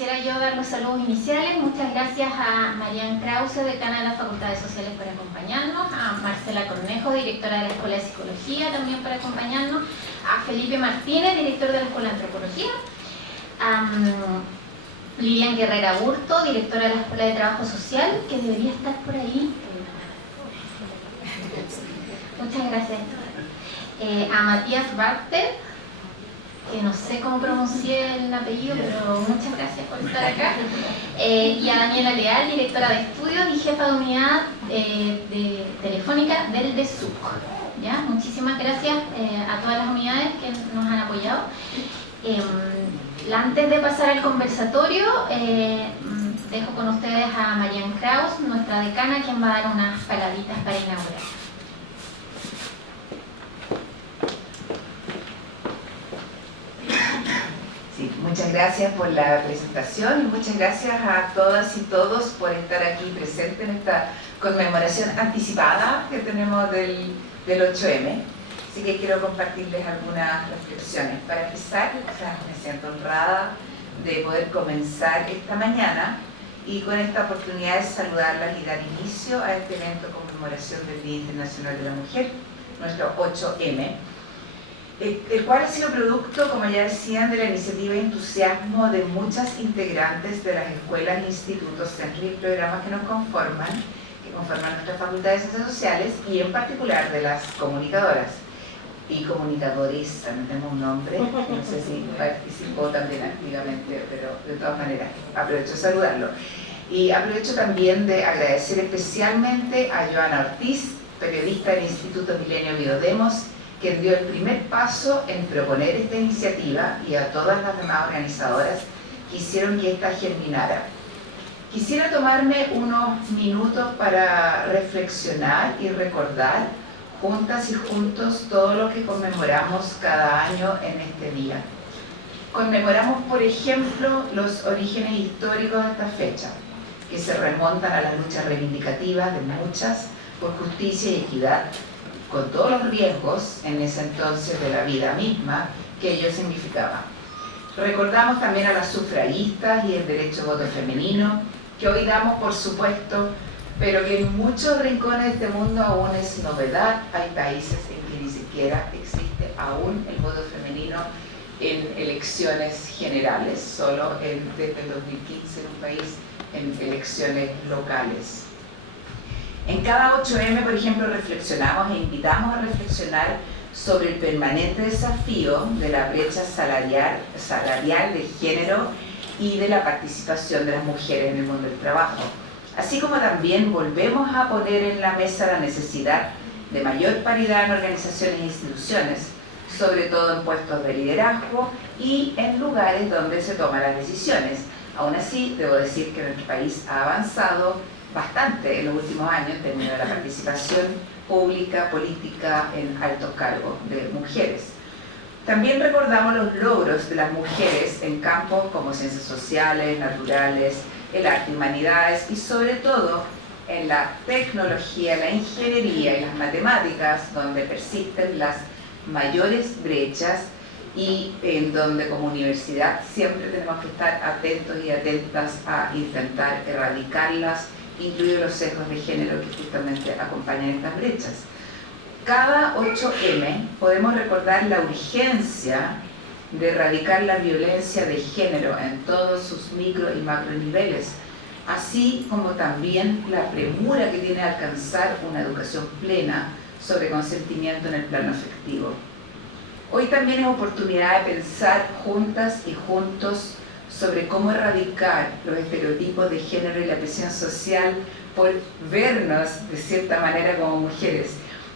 quisiera yo dar los saludos iniciales. Muchas gracias a Marian Krause, decana de las Facultades Sociales, por acompañarnos, a Marcela Cornejo, directora de la Escuela de Psicología, también por acompañarnos, a Felipe Martínez, director de la Escuela de Antropología, a Lilian Guerrera Burto, directora de la Escuela de Trabajo Social, que debería estar por ahí. Muchas gracias. A Matías Bartel, que no sé cómo pronuncié el apellido, pero muchas gracias por estar acá. Y a Daniela Leal, directora de estudios y jefa de unidad de telefónica del DESUC. ¿Ya? Muchísimas gracias a todas las unidades que nos han apoyado. Antes de pasar al conversatorio, dejo con ustedes a Marian Krause, nuestra decana, quien va a dar unas paladitas para inaugurar. Sí, muchas gracias por la presentación y muchas gracias a todas y todos por estar aquí presentes en esta conmemoración anticipada que tenemos del 8M. Así que quiero compartirles algunas reflexiones. Para empezar, me siento honrada de poder comenzar esta mañana y con esta oportunidad de saludarlas y dar inicio a este evento de conmemoración del Día Internacional de la Mujer, nuestro 8M, el cual ha sido producto, como ya decían, de la iniciativa y entusiasmo de muchas integrantes de las escuelas, institutos, centros y programas que conforman nuestras facultades de Ciencias Sociales y en particular de las comunicadoras y comunicadores. También tenemos un nombre, no sé si participó también activamente, pero de todas maneras aprovecho de saludarlo. Y aprovecho también de agradecer especialmente a Joana Ortiz, periodista del Instituto Milenio Biodemos, quien dio el primer paso en proponer esta iniciativa, y a todas las demás organizadoras que hicieron que ésta germinara. Quisiera tomarme unos minutos para reflexionar y recordar juntas y juntos todo lo que conmemoramos cada año en este día. Conmemoramos, por ejemplo, los orígenes históricos de esta fecha, que se remontan a las luchas reivindicativas de muchas por justicia y equidad, con todos los riesgos en ese entonces de la vida misma que ello significaba. Recordamos también a las sufragistas y el derecho a voto femenino, que hoy damos por supuesto, pero que en muchos rincones de este mundo aún es novedad. Hay países en que ni siquiera existe aún el voto femenino en elecciones generales, solo desde el 2015 en un país en elecciones locales. En cada 8M, por ejemplo, reflexionamos e invitamos a reflexionar sobre el permanente desafío de la brecha salarial de género y de la participación de las mujeres en el mundo del trabajo. Así como también volvemos a poner en la mesa la necesidad de mayor paridad en organizaciones e instituciones, sobre todo en puestos de liderazgo y en lugares donde se toman las decisiones. Aún así, debo decir que nuestro país ha avanzado bastante en los últimos años en términos de la participación pública, política en altos cargos de mujeres. También recordamos los logros de las mujeres en campos como ciencias sociales, naturales, el arte y humanidades, y sobre todo en la tecnología, la ingeniería y las matemáticas, donde persisten las mayores brechas y en donde como universidad siempre tenemos que estar atentos y atentas a intentar erradicarlas, incluidos los sesgos de género que justamente acompañan estas brechas. Cada 8M podemos recordar la urgencia de erradicar la violencia de género en todos sus micro y macro niveles, así como también la premura que tiene alcanzar una educación plena sobre consentimiento en el plano afectivo. Hoy también es oportunidad de pensar juntas y juntos sobre cómo erradicar los estereotipos de género y la presión social por vernos de cierta manera como mujeres,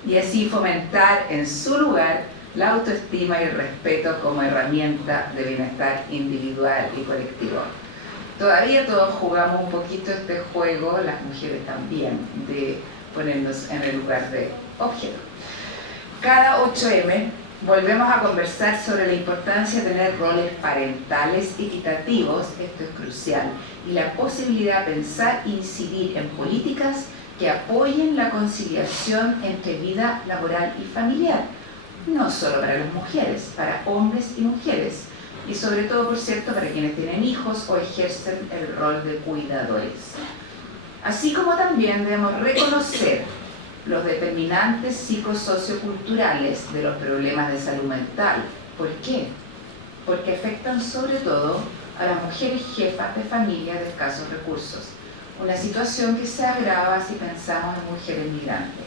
y así fomentar en su lugar la autoestima y el respeto como herramienta de bienestar individual y colectivo. Todavía todos jugamos un poquito este juego, las mujeres también, de ponernos en el lugar de objeto. Cada 8M volvemos a conversar sobre la importancia de tener roles parentales equitativos, esto es crucial, y la posibilidad de pensar e incidir en políticas que apoyen la conciliación entre vida laboral y familiar, no solo para las mujeres, para hombres y mujeres, y sobre todo, por cierto, para quienes tienen hijos o ejercen el rol de cuidadores. Así como también debemos reconocer los determinantes psicosocioculturales de los problemas de salud mental. ¿Por qué? Porque afectan sobre todo a las mujeres jefas de familias de escasos recursos, una situación que se agrava si pensamos en mujeres migrantes.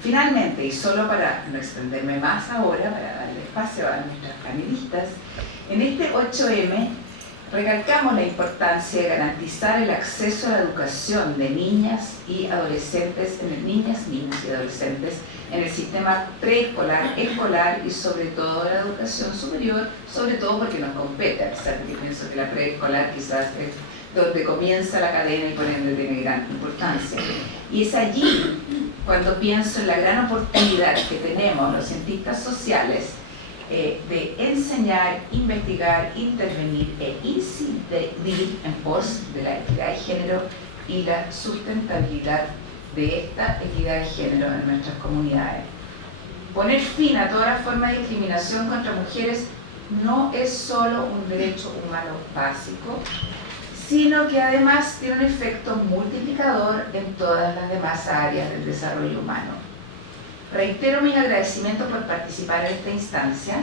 Finalmente, y solo para no extenderme más ahora, para darle espacio a nuestras panelistas, en este 8M recalcamos la importancia de garantizar el acceso a la educación de niñas y adolescentes, niños y adolescentes en el sistema preescolar, escolar y sobre todo la educación superior, sobre todo porque nos compete, a pesar de que pienso que la preescolar quizás es donde comienza la cadena y por ende tiene gran importancia. Y es allí cuando pienso en la gran oportunidad que tenemos los cientistas sociales de enseñar, investigar, intervenir e incidir en pos de la equidad de género y la sustentabilidad de esta equidad de género en nuestras comunidades. Poner fin a toda forma de discriminación contra mujeres no es solo un derecho humano básico, sino que además tiene un efecto multiplicador en todas las demás áreas del desarrollo humano. Reitero mis agradecimientos por participar en esta instancia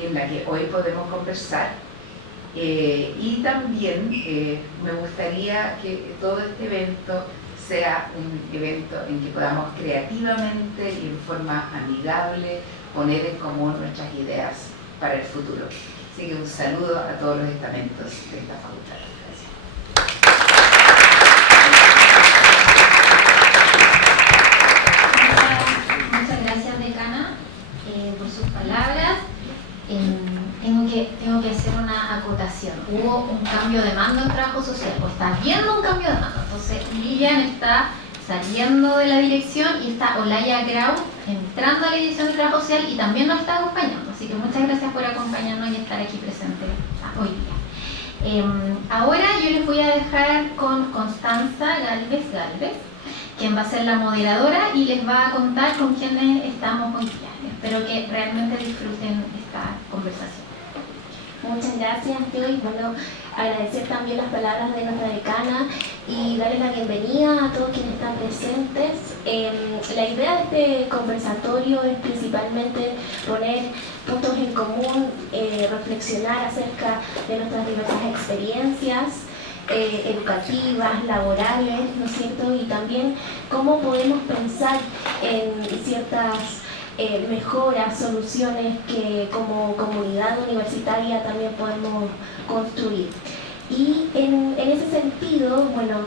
en la que hoy podemos conversar y también me gustaría que todo este evento sea un evento en que podamos creativamente y en forma amigable poner en común nuestras ideas para el futuro. Así que un saludo a todos los estamentos de esta facultad. Gracias, decana, por sus palabras. Tengo que hacer una acotación. Hubo un cambio de mando en trabajo social, o está viendo un cambio de mando. Entonces, Lilian está saliendo de la dirección y está Olaya Grau entrando a la dirección de trabajo social y también nos está acompañando. Así que muchas gracias por acompañarnos y estar aquí presente hoy día. Ahora yo les voy a dejar con Constanza Galvez, quien va a ser la moderadora y les va a contar con quiénes estamos hoy día. Espero que realmente disfruten esta conversación. Muchas gracias, Joy. Bueno, agradecer también las palabras de nuestra decana y darles la bienvenida a todos quienes están presentes. La idea de este conversatorio es principalmente poner puntos en común, reflexionar acerca de nuestras diversas experiencias educativas, laborales, ¿no es cierto? Y también cómo podemos pensar en ciertas mejoras, soluciones que como comunidad universitaria también podemos construir. Y en ese sentido, bueno,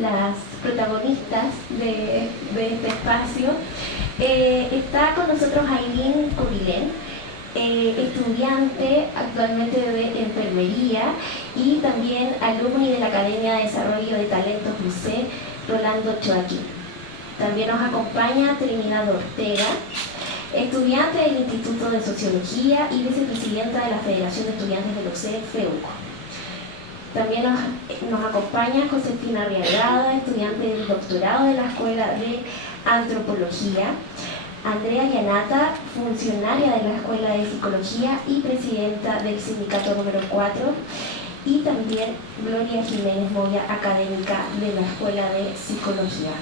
las protagonistas de este espacio, está con nosotros Aileen Curilén, estudiante actualmente de enfermería y también alumni de la Academia de Desarrollo de Talentos UC Rolando Choaquín. También nos acompaña Trinidad Ortega, estudiante del Instituto de Sociología y vicepresidenta de la Federación de Estudiantes del UC FEUCO. También nos acompaña Josefina Arriagada, estudiante del doctorado de la Escuela de Antropología, Andrea Llanata, funcionaria de la Escuela de Psicología y presidenta del sindicato número 4, y también Gloria Jiménez Moya, académica de la Escuela de Psicología.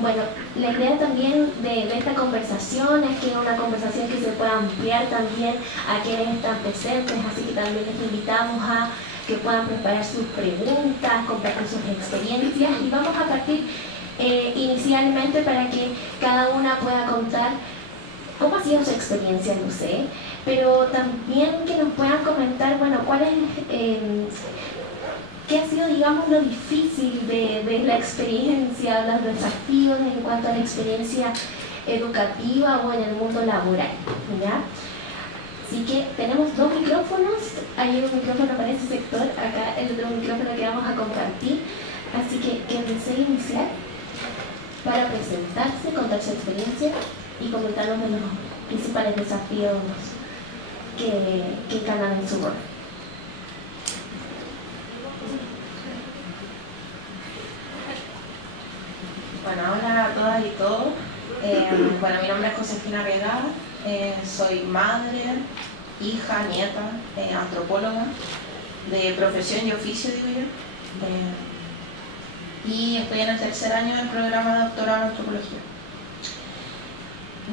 Bueno, la idea también de esta conversación es que es una conversación que se pueda ampliar también a quienes están presentes, así que también les invitamos a que puedan preparar sus preguntas, compartir sus experiencias, y vamos a partir inicialmente para que cada una pueda contar cómo ha sido su experiencia en UC, pero también que nos puedan comentar, bueno, cuál es, qué ha sido, digamos, lo difícil de la experiencia, los desafíos en cuanto a la experiencia educativa o en el mundo laboral, ¿ya? Así que tenemos dos micrófonos, hay un micrófono para ese sector, acá el otro micrófono que vamos a compartir, así que quien desee iniciar para presentarse, contar su experiencia y comentarnos de los principales desafíos que encarnan en su rol. Bueno, hola a todas y todos. Bueno, mi nombre es Josefina Arriagada, soy madre, hija, nieta, antropóloga, de profesión y oficio, digo yo. Y estoy en el tercer año del programa de doctorado en antropología.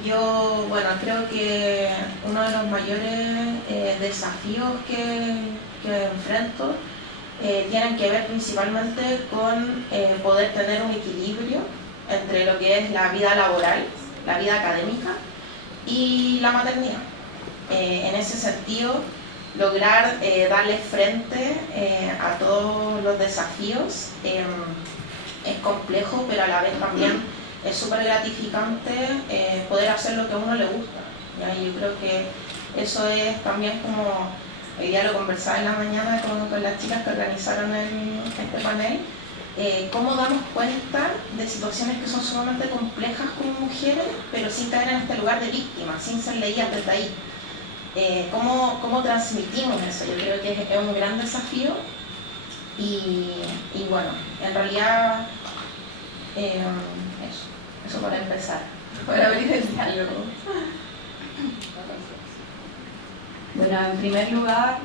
Yo, bueno, creo que uno de los mayores desafíos que enfrento tienen que ver principalmente con poder tener un equilibrio entre lo que es la vida laboral, la vida académica y la maternidad. En ese sentido, lograr darle frente a todos los desafíos es complejo, pero a la vez también es súper gratificante poder hacer lo que a uno le gusta. ¿Ya? Y yo creo que eso es también como, hoy día lo conversaba en la mañana con las chicas que organizaron este panel, cómo damos cuenta de situaciones que son sumamente complejas como mujeres, pero sin caer en este lugar de víctima, sin ser leídas desde ahí. ¿Cómo transmitimos eso? Yo creo que es un gran desafío y bueno, en realidad eso para empezar, para abrir el diálogo. Bueno, en primer lugar,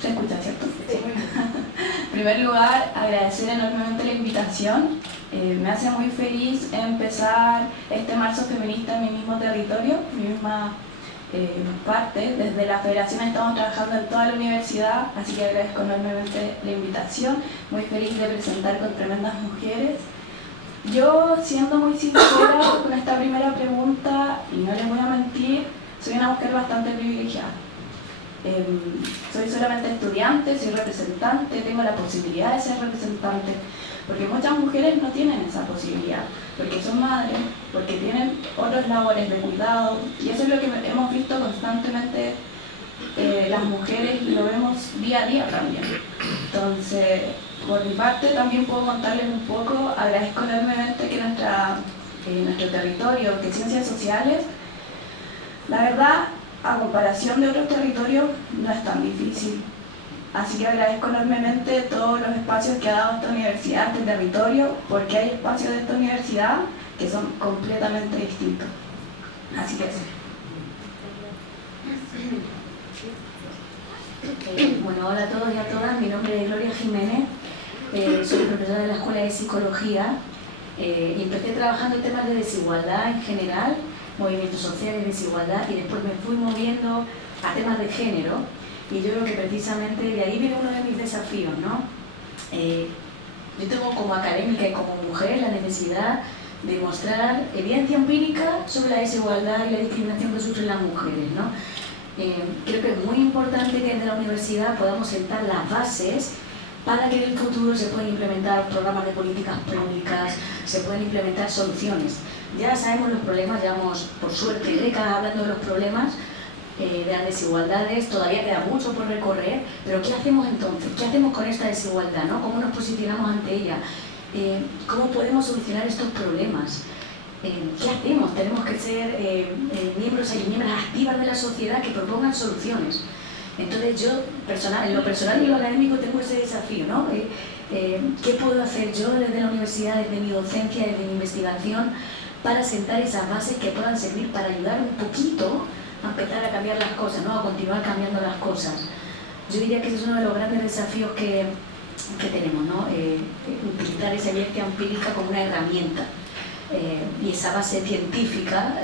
¿se escucha, cierto? Sí. En primer lugar, agradecer enormemente la invitación. Me hace muy feliz empezar este marzo feminista en mi mismo territorio, mi misma parte. Desde la federación estamos trabajando en toda la universidad, así que agradezco enormemente la invitación. Muy feliz de presentar con tremendas mujeres. Yo, siendo muy sincera con esta primera pregunta, y no les voy a mentir, soy una mujer bastante privilegiada. Soy solamente estudiante, soy representante, tengo la posibilidad de ser representante, porque muchas mujeres no tienen esa posibilidad, porque son madres, porque tienen otras labores de cuidado, y eso es lo que hemos visto constantemente las mujeres y lo vemos día a día también. Entonces, por mi parte también puedo contarles un poco, agradezco enormemente que nuestro territorio, que Ciencias Sociales, la verdad, a comparación de otros territorios, no es tan difícil. Así que agradezco enormemente todos los espacios que ha dado esta universidad, este territorio, porque hay espacios de esta universidad que son completamente distintos. Así que eso. Bueno, hola a todos y a todas, mi nombre es Gloria Jiménez, soy profesora de la Escuela de Psicología y empecé trabajando en temas de desigualdad en general, movimientos sociales, desigualdad, y después me fui moviendo a temas de género, y yo creo que precisamente de ahí viene uno de mis desafíos, ¿no? Yo tengo como académica y como mujer la necesidad de mostrar evidencia empírica sobre la desigualdad y la discriminación que sufren las mujeres, ¿no? Creo que es muy importante que desde la universidad podamos sentar las bases para que en el futuro se puedan implementar programas de políticas públicas, se pueden implementar soluciones. Ya sabemos los problemas, llevamos por suerte décadas hablando de los problemas de las desigualdades, todavía queda mucho por recorrer, pero ¿qué hacemos entonces? ¿Qué hacemos con esta desigualdad, ¿no? ¿Cómo nos posicionamos ante ella? ¿Cómo podemos solucionar estos problemas? ¿Qué hacemos? Tenemos que ser miembros y miembros activas de la sociedad que propongan soluciones. Entonces yo, en lo personal y lo académico, tengo ese desafío, ¿no? ¿Qué puedo hacer yo desde la universidad, desde mi docencia, desde mi investigación, para sentar esas bases que puedan servir para ayudar un poquito a empezar a cambiar las cosas, ¿no? A continuar cambiando las cosas? Yo diría que ese es uno de los grandes desafíos que tenemos, ¿no? Utilizar esa evidencia empírica como una herramienta. Y esa base científica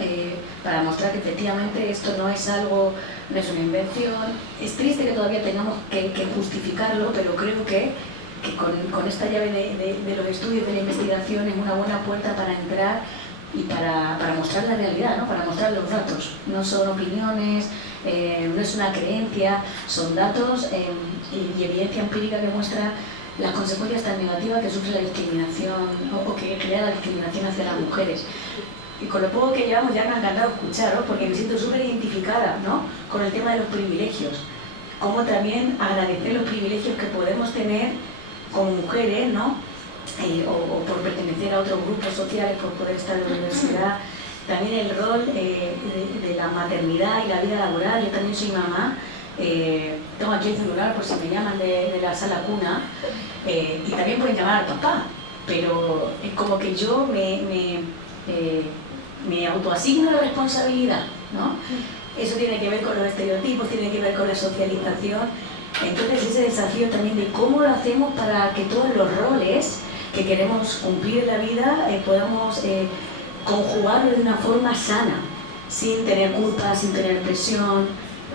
para mostrar que efectivamente esto no es algo, no es una invención. Es triste que todavía tengamos que justificarlo, pero creo que con esta llave de los estudios, de la investigación, es una buena puerta para entrar y para mostrar la realidad, ¿no? Para mostrar los datos. No son opiniones, no es una creencia, son datos y evidencia empírica que muestra las consecuencias tan negativas que sufre la discriminación o que crea la discriminación hacia las mujeres. Y con lo poco que llevamos ya me ha encantado escucharos, porque me siento súper identificada, ¿no? Con el tema de los privilegios. Cómo también agradecer los privilegios que podemos tener como mujeres, ¿no? O por pertenecer a otros grupos sociales, por poder estar en la universidad. También el rol de la maternidad y la vida laboral. Yo también soy mamá. Tengo aquí el celular por si me llaman de la sala cuna, y también pueden llamar al papá, pero es como que yo me autoasigno la responsabilidad, ¿no? Eso tiene que ver con los estereotipos, tiene que ver con la socialización. Entonces ese desafío también de cómo lo hacemos para que todos los roles que queremos cumplir en la vida podamos conjugarlo de una forma sana, sin tener culpa, sin tener presión,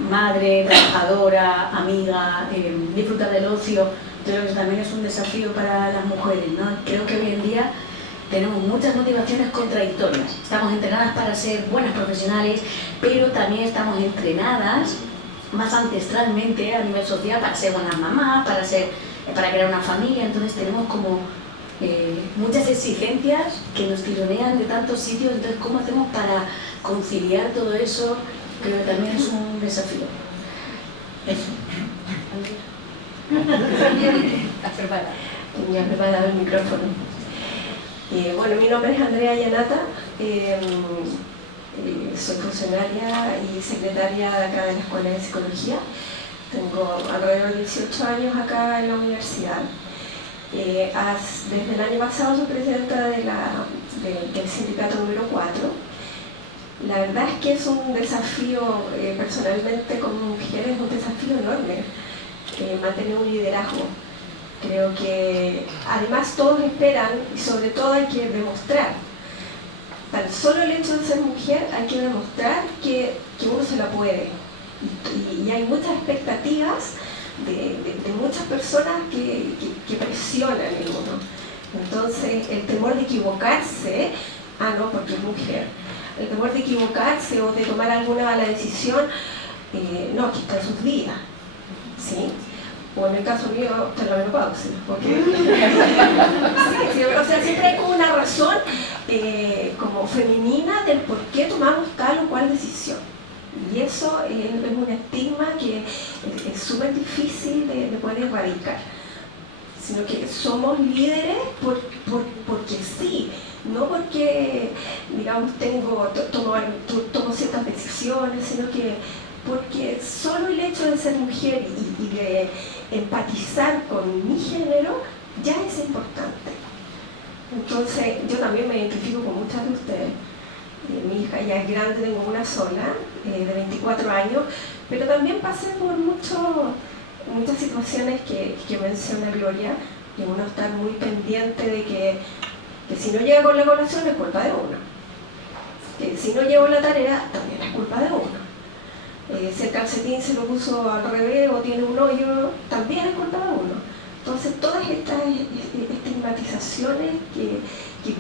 madre, trabajadora, amiga, disfrutar del ocio. Yo creo que también es un desafío para las mujeres, ¿no? Creo que hoy en día tenemos muchas motivaciones contradictorias. Estamos entrenadas para ser buenas profesionales, pero también estamos entrenadas más ancestralmente a nivel social para ser buenas mamás, para crear una familia. Entonces tenemos como muchas exigencias que nos tironean de tantos sitios. Entonces, ¿cómo hacemos para conciliar todo eso? Creo que también es un desafío. Eso. Me ha preparado el micrófono. Bueno, mi nombre es Andrea Llanata, soy funcionaria y secretaria de acá de la Escuela de Psicología. Tengo alrededor de 18 años acá en la universidad. Desde el año pasado soy presidenta del sindicato número 4. La verdad es que es un desafío, personalmente como mujer, es un desafío enorme mantener un liderazgo. Creo que además todos esperan y sobre todo hay que demostrar. Tan solo el hecho de ser mujer hay que demostrar que uno se la puede. Y hay muchas expectativas de muchas personas que presionan en uno. Entonces el temor de equivocarse, no, porque es mujer, el temor de equivocarse o de tomar alguna mala decisión, no, aquí están sus días, ¿sí? O en el caso mío, está en la menopausia, porque sí, o sea, siempre hay como una razón como femenina del por qué tomamos tal o cual decisión. Y eso es un estigma que es súper difícil de poder erradicar, sino que somos líderes porque sí, no porque, digamos, tomo ciertas decisiones, sino que porque solo el hecho de ser mujer y de empatizar con mi género ya es importante. Entonces yo también me identifico con muchas de ustedes. Mi hija ya es grande, tengo una sola, de 24 años, pero también pasé por muchas situaciones que menciona Gloria, y uno está muy pendiente de que si no llega con la colación es culpa de uno, que si no llevo la tarea también es culpa de uno. Si el calcetín se lo puso al revés o tiene un hoyo, también es culpa de uno. Entonces todas estas estigmatizaciones que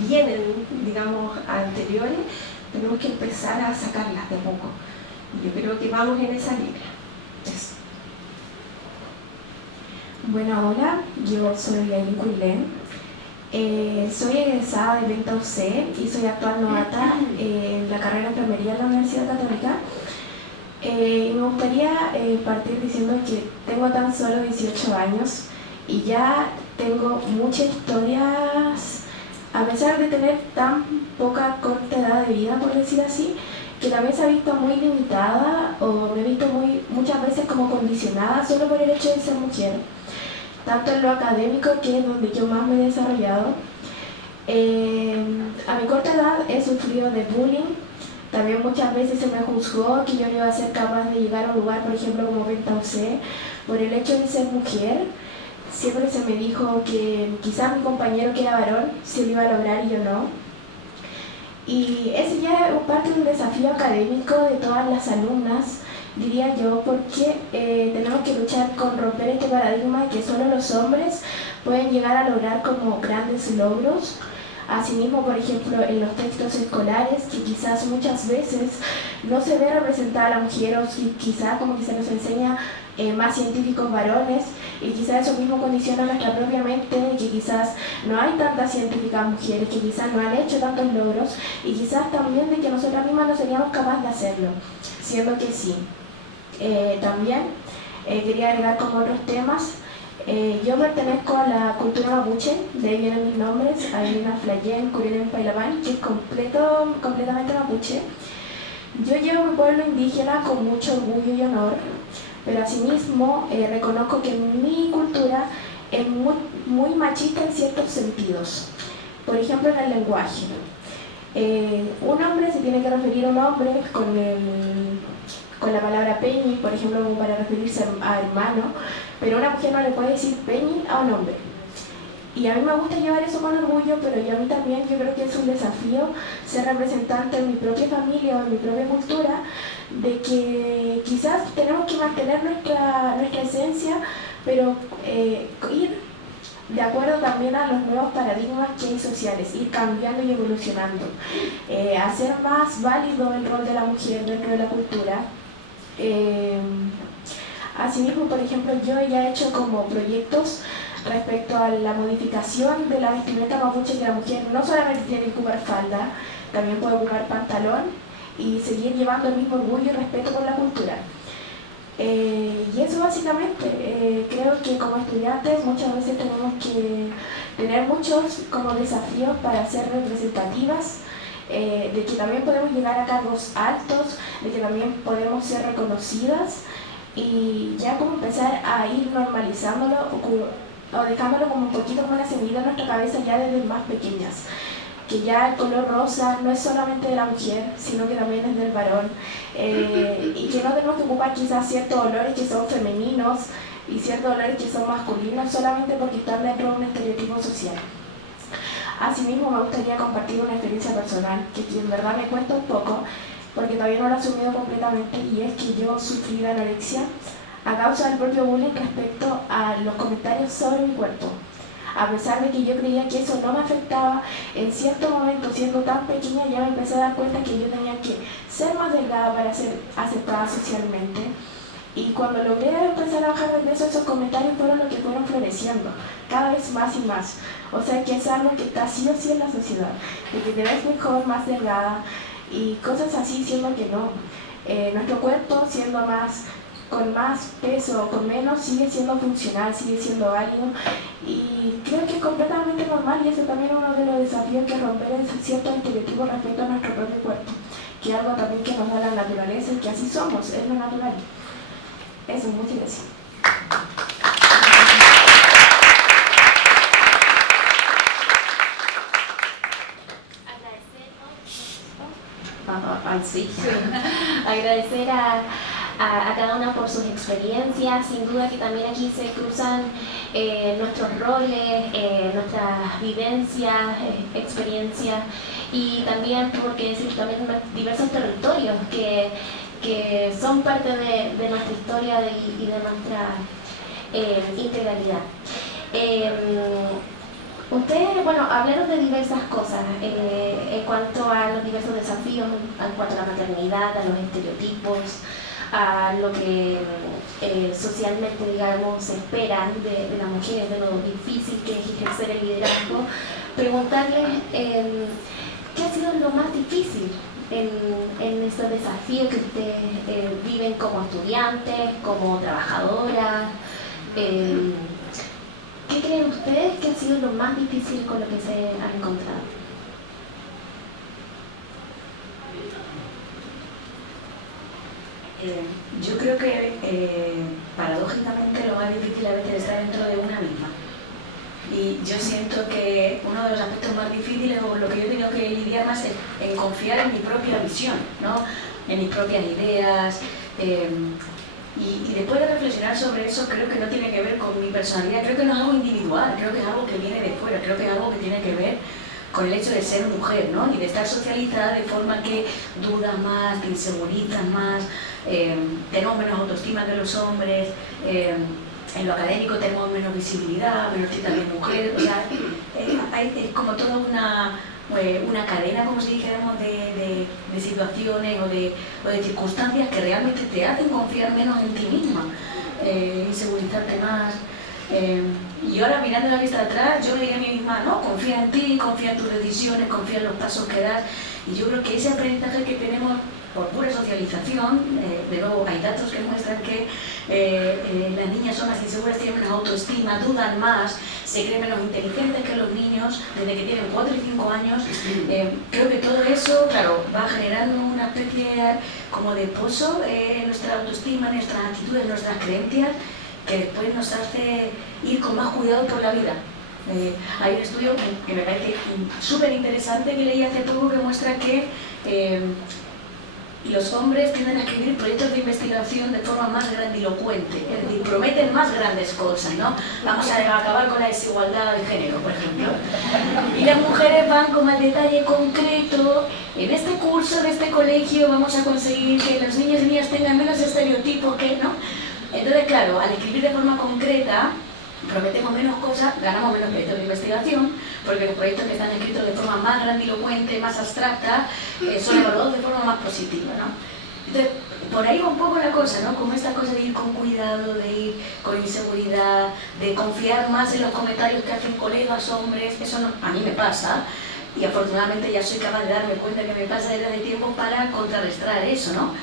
vienen, digamos, anteriores, tenemos que empezar a sacarlas de a poco. Y yo creo que vamos en esa línea. Eso. Bueno, hola, yo soy Aileen Cuilén. Soy egresada de Venta UC y soy actual novata en la carrera de enfermería en la Universidad Católica. Me gustaría partir diciendo que tengo tan solo 18 años y ya tengo muchas historias, a pesar de tener tan poca corta edad de vida, por decir así, que también se ha visto muy limitada o me he visto muchas veces como condicionada solo por el hecho de ser mujer, tanto en lo académico, que es donde yo más me he desarrollado. A mi corta edad he sufrido de bullying. También muchas veces se me juzgó que yo no iba a ser capaz de llegar a un lugar, por ejemplo, como Venta UC, por el hecho de ser mujer. Siempre se me dijo que quizás mi compañero que era varón se lo iba a lograr y yo no. Y ese ya es parte de un desafío académico de todas las alumnas, diría yo, porque tenemos que luchar con romper este paradigma de que solo los hombres pueden llegar a lograr como grandes logros. Asimismo, por ejemplo, en los textos escolares, que quizás muchas veces no se ve representada la mujer, o quizás como que se nos enseña más científicos varones, y quizás eso mismo condiciona nuestra propia mente, que quizás no hay tantas científicas mujeres, que quizás no han hecho tantos logros, y quizás también de que nosotras mismas no seríamos capaces de hacerlo, siendo que sí. También quería agregar como otros temas. Yo pertenezco a la cultura mapuche, de ahí vienen mis nombres, Ailina Flayén, Curilen Pailapán, que es completamente mapuche. Yo llevo a mi pueblo indígena con mucho orgullo y honor, pero asimismo reconozco que mi cultura es muy machista en ciertos sentidos. Por ejemplo, en el lenguaje. Un hombre se tiene que referir a un hombre con la palabra peñi, por ejemplo, como para referirse a hermano, pero una mujer no le puede decir peñi a un hombre. Y a mí me gusta llevar eso con orgullo, pero a mí también yo creo que es un desafío ser representante en mi propia familia o en mi propia cultura, de que quizás tenemos que mantener nuestra esencia, pero ir de acuerdo también a los nuevos paradigmas que hay sociales, ir cambiando y evolucionando, hacer más válido el rol de la mujer dentro de la cultura. Asimismo, por ejemplo, yo ya he hecho como proyectos respecto a la modificación de la vestimenta mapuche, que la mujer no solamente tiene que ocupar falda, también puede ocupar pantalón y seguir llevando el mismo orgullo y respeto por la cultura. Y eso básicamente, creo que como estudiantes muchas veces tenemos que tener muchos como desafíos para ser representativas, de que también podemos llegar a cargos altos, de que también podemos ser reconocidas y ya como empezar a ir normalizándolo o dejándolo como un poquito como una semilla en nuestra cabeza ya desde más pequeñas, que ya el color rosa no es solamente de la mujer, sino que también es del varón, y que no tenemos que ocupar quizás ciertos olores que son femeninos y ciertos olores que son masculinos solamente porque están dentro de un estereotipo social. Asimismo, me gustaría compartir una experiencia personal que en verdad me cuesta un poco, porque todavía no lo he asumido completamente, y es que yo sufrí de anorexia a causa del propio bullying respecto a los comentarios sobre mi cuerpo. A pesar de que yo creía que eso no me afectaba, en cierto momento, siendo tan pequeña, ya me empecé a dar cuenta que yo tenía que ser más delgada para ser aceptada socialmente. Y cuando logré empezar a bajar de peso, esos comentarios fueron los que fueron floreciendo, cada vez más y más. O sea que es algo que está sí o sí en la sociedad, de que te ves mejor, más delgada, y cosas así, siendo que no. Nuestro cuerpo, siendo con más peso o con menos, sigue siendo funcional, sigue siendo válido, y creo que es completamente normal, y eso también es uno de los desafíos, que romper ciertos estereotipos respecto a nuestro propio cuerpo, que es algo también que nos da la naturaleza y que así somos, es lo natural. Eso, muchas gracias. Agradecer a cada una por sus experiencias. Sin duda que también aquí se cruzan nuestros roles, nuestras vivencias, experiencias, y también, porque decir, también diversos territorios que son parte de nuestra historia y de nuestra integralidad. Ustedes, bueno, hablaron de diversas cosas en cuanto a los diversos desafíos, en cuanto a la maternidad, a los estereotipos, a lo que socialmente, digamos, se espera de la mujer, de lo difícil que es ejercer el liderazgo. Preguntarles qué ha sido lo más difícil en estos desafíos que ustedes viven como estudiantes, como trabajadoras. ¿Qué creen ustedes que ha sido lo más difícil con lo que se han encontrado? Yo creo que paradójicamente lo más difícil a veces está dentro de una misma. Y yo siento que uno de los aspectos más difíciles, o lo que yo he tenido que lidiar más, es en confiar en mi propia visión, ¿no? En mis propias ideas. Y después de reflexionar sobre eso, creo que no tiene que ver con mi personalidad, creo que no es algo individual, creo que es algo que viene de fuera, creo que es algo que tiene que ver con el hecho de ser mujer, ¿no? Y de estar socializada de forma que dudas más, te insegurizas más, tenemos menos autoestima que los hombres, en lo académico tenemos menos visibilidad, menos citas de mujeres, o sea, es como toda una cadena, como si dijéramos, de situaciones o de circunstancias que realmente te hacen confiar menos en ti misma, insegurizarte más. Y ahora, mirando la vista atrás, yo le diría a mí misma, no, confía en ti, confía en tus decisiones, confía en los pasos que das. Y yo creo que ese aprendizaje que tenemos por pura socialización, de nuevo hay datos que muestran que las niñas son más inseguras, tienen menos autoestima, dudan más, se creen menos inteligentes que los niños desde que tienen 4 y 5 años. Creo que todo eso, claro, va generando una especie como de pozo en nuestra autoestima, en nuestras actitudes, en nuestras creencias, que después nos hace ir con más cuidado por la vida. Hay un estudio que me parece súper interesante que leí hace poco, que muestra que y los hombres tienden a escribir proyectos de investigación de forma más grandilocuente, es decir, prometen más grandes cosas, ¿no? Vamos a acabar con la desigualdad de género, por ejemplo. Y las mujeres van como al detalle concreto: en este curso, de este colegio, vamos a conseguir que los niños y niñas tengan menos estereotipos que, ¿no? Entonces, claro, al escribir de forma concreta, prometemos menos cosas, ganamos menos proyectos de investigación, porque los proyectos que están escritos de forma más grandilocuente, más abstracta, son evaluados de forma más positiva, ¿no? Entonces, por ahí va un poco la cosa, ¿no? Como esta cosa de ir con cuidado, de ir con inseguridad, de confiar más en los comentarios que hacen colegas hombres. Eso no, a mí me pasa, y afortunadamente ya soy capaz de darme cuenta que me pasa desde hace tiempo para contrarrestar eso, ¿no?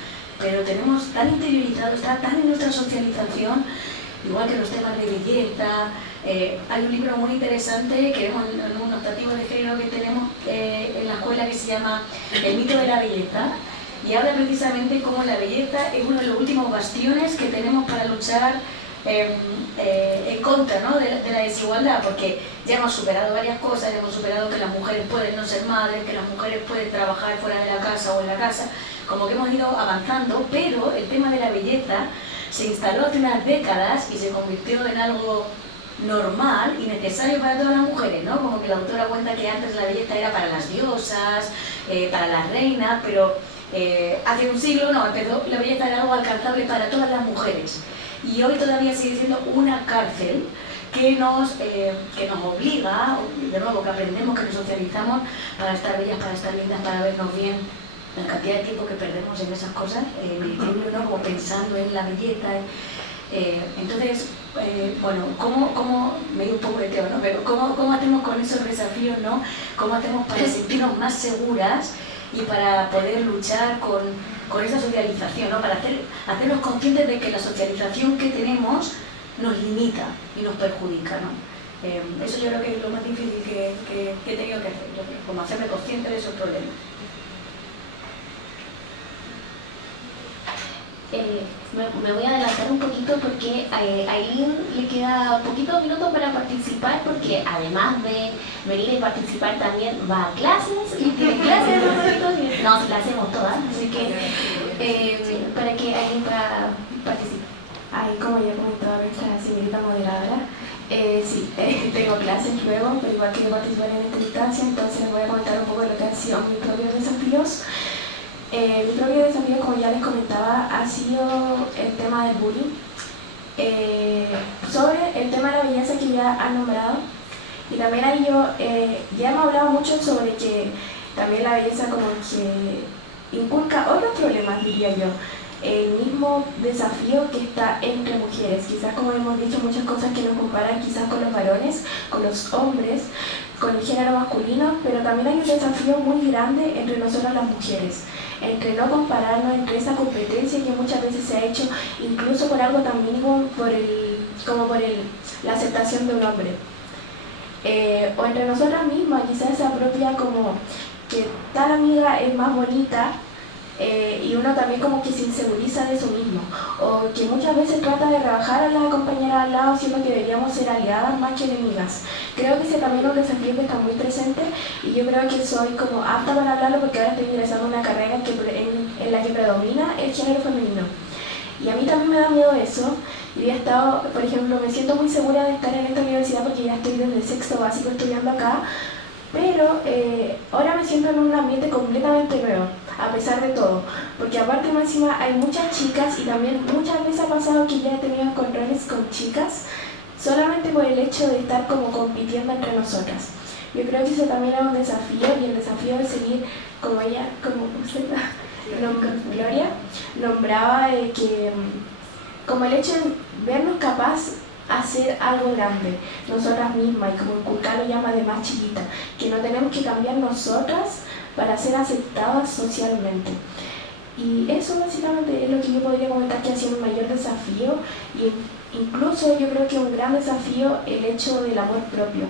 Pero tenemos tan interiorizado, está tan en nuestra socialización, igual que los temas de belleza. Hay un libro muy interesante que vemos en un optativo de género que tenemos en la escuela, que se llama El mito de la belleza, y habla precisamente cómo la belleza es uno de los últimos bastiones que tenemos para luchar en contra, ¿no?, de la desigualdad, porque ya hemos superado varias cosas, ya hemos superado que las mujeres pueden no ser madres, que las mujeres pueden trabajar fuera de la casa o en la casa, como que hemos ido avanzando, pero el tema de la belleza se instaló hace unas décadas y se convirtió en algo normal y necesario para todas las mujeres, ¿no? Como que la autora cuenta que antes la belleza era para las diosas, para las reinas, pero hace un siglo no, empezó, la belleza era algo alcanzable para todas las mujeres. Y hoy todavía sigue siendo una cárcel que nos obliga, de nuevo, que aprendemos, que nos socializamos para estar bellas, para estar lindas, para vernos bien. La cantidad de tiempo que perdemos en esas cosas, me incluyo, ¿no?, como pensando en la belleza. Entonces, bueno, ¿cómo me dio un poco de tema, ¿no?, pero ¿cómo hacemos con esos desafíos, ¿no? ¿Cómo hacemos para sentirnos más seguras y para poder luchar con esa socialización, ¿no?, para hacernos conscientes de que la socialización que tenemos nos limita y nos perjudica, ¿no? Eso yo creo que es lo más difícil que he tenido que hacer, como hacerme consciente de esos problemas. Me voy a adelantar un poquito porque a Aileen le queda poquitos minutos para participar, porque además de venir y participar también va a clases y tiene clases de nosotros, nos las hacemos todas, así que para que Aileen pueda participar. Ahí, como ya comentaba nuestra señorita moderadora, sí, tengo clases luego, pero igual quiero participar en esta instancia, entonces les voy a contar un poco de lo que han sido mis propios desafíos. Mi propio desafío, como ya les comentaba, ha sido el tema del bullying. Sobre el tema de la belleza que ya han nombrado, y también ahí ya hemos hablado mucho sobre que también la belleza como que inculca otros problemas, diría yo. El mismo desafío que está entre mujeres, quizás, como hemos dicho, muchas cosas que nos comparan quizás con los varones, con los hombres, con el género masculino, pero también hay un desafío muy grande entre nosotras las mujeres, entre no compararnos, entre esa competencia que muchas veces se ha hecho incluso por algo tan mínimo como la aceptación de un hombre, o entre nosotras mismas, quizás esa propia como que tal amiga es más bonita, y uno también como que se inseguriza de eso mismo, o que muchas veces trata de rebajar a la compañera al lado, siendo que deberíamos ser aliadas más que enemigas. Creo que ese también es un desafío que está muy presente, y yo creo que soy como apta para hablarlo porque ahora estoy ingresando a una carrera en la que predomina el género femenino. Y a mí también me da miedo eso, y he estado, por ejemplo, me siento muy segura de estar en esta universidad porque ya estoy desde sexto básico estudiando acá, pero ahora me siento en un ambiente completamente nuevo, a pesar de todo, porque aparte más encima hay muchas chicas, y también muchas veces ha pasado que ya he tenido encontrones con chicas solamente por el hecho de estar como compitiendo entre nosotras. Yo creo que eso también es un desafío, y el desafío de seguir, como ella, como usted, Gloria, nombraba que como el hecho de vernos capaz hacer algo grande, nosotras mismas, y como inculcarlo ya más de más chiquita, que no tenemos que cambiar nosotras para ser aceptadas socialmente. Y eso básicamente es lo que yo podría comentar que ha sido un mayor desafío, y incluso yo creo que un gran desafío el hecho del amor propio,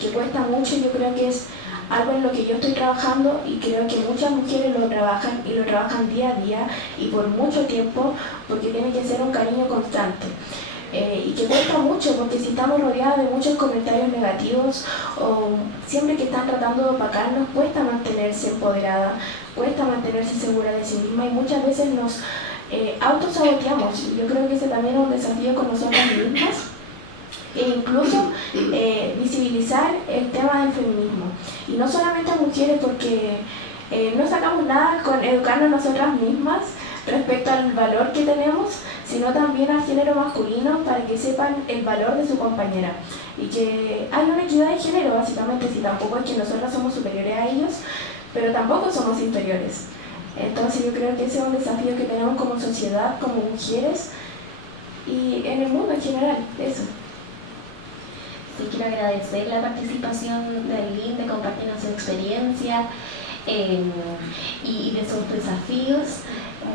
que cuesta mucho. Yo creo que es algo en lo que yo estoy trabajando, y creo que muchas mujeres lo trabajan, y lo trabajan día a día y por mucho tiempo, porque tiene que ser un cariño constante. y que cuesta mucho porque si estamos rodeados de muchos comentarios negativos o siempre que están tratando de opacarnos, cuesta mantenerse empoderada, cuesta mantenerse segura de sí misma y muchas veces nos autosaboteamos. Yo creo que ese también es un desafío con nosotras mismas e incluso visibilizar el tema del feminismo. Y no solamente a mujeres porque no sacamos nada con educarnos nosotras mismas respecto al valor que tenemos, sino también al género masculino para que sepan el valor de su compañera y que hay una equidad de género básicamente, si tampoco es que nosotras somos superiores a ellos, pero tampoco somos inferiores. Entonces yo creo que ese es un desafío que tenemos como sociedad, como mujeres y en el mundo en general, eso. Sí, quiero agradecer la participación de Aileen, de compartirnos su experiencia y de sus desafíos.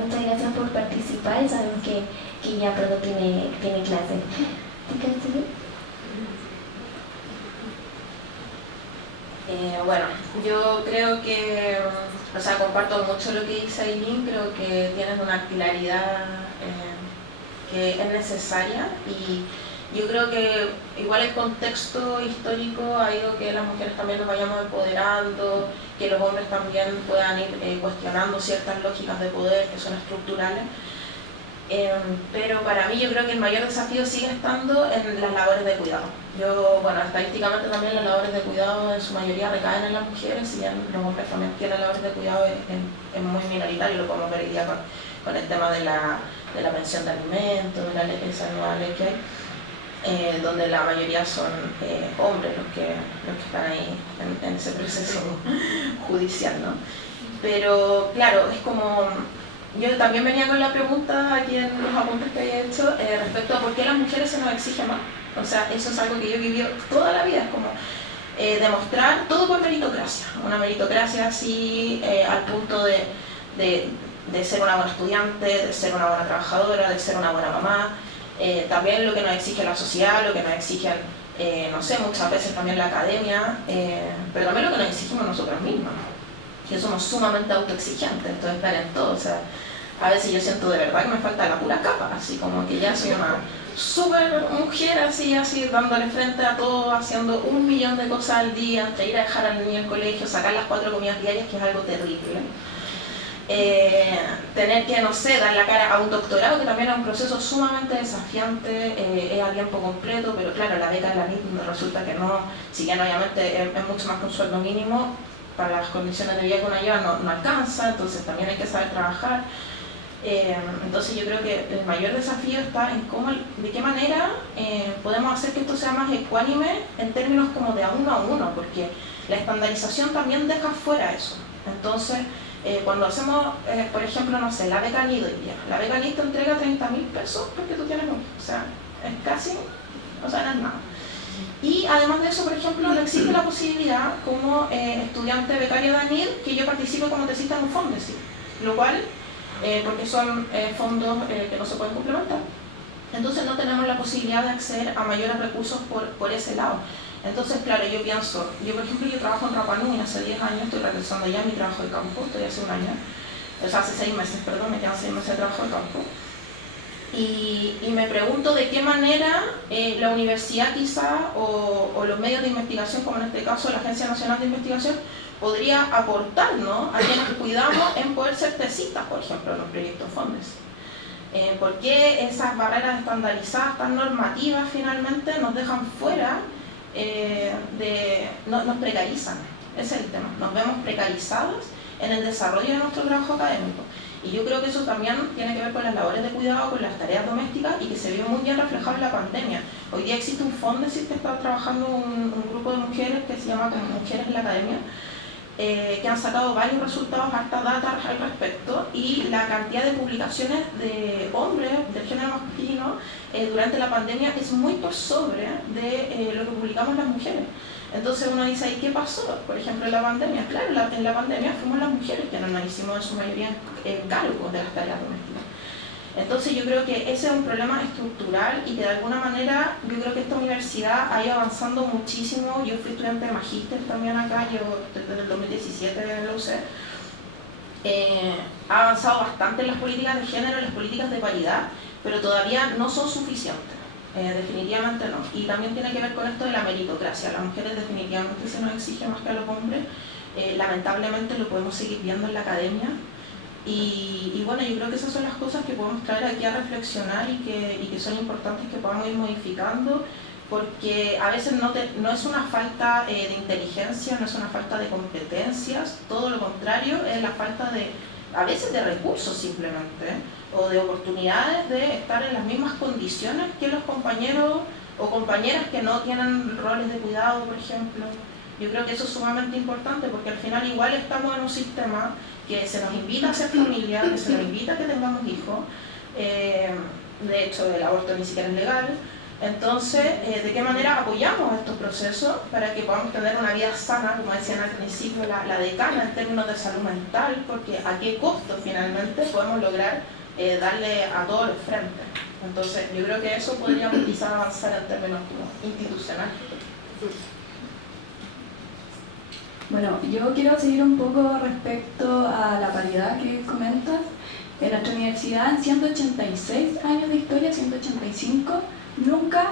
Muchas gracias por participar y sabemos que ya pronto tiene clase. ¿Te quieres seguir? Bueno, yo creo que, o sea, comparto mucho lo que dice Aileen, creo que tienes una claridad que es necesaria y yo creo que igual el contexto histórico ha ido que las mujeres también nos vayamos empoderando, que los hombres también puedan ir cuestionando ciertas lógicas de poder que son estructurales. Pero para mí yo creo que el mayor desafío sigue estando en las labores de cuidado. Bueno, estadísticamente también las labores de cuidado en su mayoría recaen en las mujeres, si bien los hombres también tienen labores de cuidado, es muy minoritario, lo podemos ver hoy día con el tema de la pensión de alimentos, esa nueva ley que hay, donde la mayoría son hombres los que están ahí en ese proceso judicial, ¿no? Pero claro, es como... Yo también venía con la pregunta aquí en los apuntes que había hecho respecto a por qué a las mujeres se nos exige más. O sea, eso es algo que yo he vivido toda la vida, es como demostrar todo por meritocracia. Una meritocracia así al punto de ser una buena estudiante, de ser una buena trabajadora, de ser una buena mamá. También lo que nos exige la sociedad, lo que nos exigen, no sé, muchas veces también la academia, pero también lo que nos exigimos nosotros mismas, que somos sumamente autoexigentes, entonces estar en todo, o sea, a veces yo siento de verdad que me falta la pura capa, así como que ya soy una súper mujer así dándole frente a todo, haciendo 1.000.000 de cosas al día, entre ir a dejar al niño al colegio, sacar las 4 comidas diarias, que es algo terrible. Tener que, no sé, dar la cara a un doctorado, que también es un proceso sumamente desafiante, es a tiempo completo, pero claro, la beca de la NIT resulta que no, si bien obviamente es mucho más que un sueldo mínimo, para las condiciones de vida que uno lleva no alcanza, entonces también hay que saber trabajar. Entonces yo creo que el mayor desafío está en de qué manera podemos hacer que esto sea más ecuánime en términos como de a uno, porque la estandarización también deja fuera eso. Entonces, cuando hacemos, por ejemplo, no sé, la beca NID hoy día, la beca NID te entrega 30.000 pesos porque tú tienes uno, o sea, es casi, o sea, no es nada. Y además de eso, por ejemplo, no existe la posibilidad como estudiante becario de ANID que yo participe como tesista en un fondo, ¿sí? Lo cual, porque son fondos que no se pueden complementar. Entonces no tenemos la posibilidad de acceder a mayores recursos por ese lado. Entonces, claro, yo pienso, por ejemplo, yo trabajo en Rapa Nui hace 10 años, estoy realizando ya mi trabajo de campo, estoy hace un año, o sea, hace 6 meses, perdón, me quedan 6 meses de trabajo de campo. Y me pregunto de qué manera la universidad quizá o los medios de investigación, como en este caso la Agencia Nacional de Investigación, podría aportarnos a quienes cuidamos en poder ser tesistas, por ejemplo, en los proyectos Fondes. ¿Por qué esas barreras estandarizadas tan normativas finalmente nos dejan fuera, nos precarizan? Ese es el tema, nos vemos precarizados en el desarrollo de nuestro trabajo académico. Y yo creo que eso también tiene que ver con las labores de cuidado, con las tareas domésticas y que se vio muy bien reflejado en la pandemia. Hoy día existe un fondo que está trabajando un grupo de mujeres que se llama como Mujeres en la Academia, que han sacado varios resultados, harta data al respecto, y la cantidad de publicaciones de hombres del género masculino durante la pandemia es muy por sobre de lo que publicamos las mujeres. Entonces uno dice, ¿y qué pasó? Por ejemplo, en la pandemia. Claro, en la pandemia fuimos las mujeres que nos hicimos en su mayoría cargo de las tareas domésticas. Entonces yo creo que ese es un problema estructural y que de alguna manera yo creo que esta universidad ha ido avanzando muchísimo. Yo fui estudiante de magíster también acá, yo desde el 2017 lo usé. Ha avanzado bastante en las políticas de género, en las políticas de paridad, pero todavía no son suficientes. Definitivamente no. Y también tiene que ver con esto de la meritocracia. A las mujeres definitivamente se nos exige más que a los hombres. Lamentablemente lo podemos seguir viendo en la academia. Y bueno, yo creo que esas son las cosas que podemos traer aquí a reflexionar y que son importantes que podamos ir modificando, porque a veces no es una falta de inteligencia, no es una falta de competencias, todo lo contrario, es la falta a veces de recursos simplemente, o de oportunidades de estar en las mismas condiciones que los compañeros o compañeras que no tienen roles de cuidado, por ejemplo. Yo creo que eso es sumamente importante, porque al final igual estamos en un sistema que se nos invita a hacer familia, que se nos invita a que tengamos hijos, de hecho el aborto ni siquiera es legal. Entonces, ¿de qué manera apoyamos estos procesos para que podamos tener una vida sana, como decían al principio la decana, en términos de salud mental? Porque a qué costo finalmente podemos lograr darle a todos los frentes. Entonces, yo creo que eso podríamos quizás avanzar en términos institucionales. Bueno, yo quiero seguir un poco respecto a la paridad que comentas. En nuestra universidad, en 186 años de historia, 185, nunca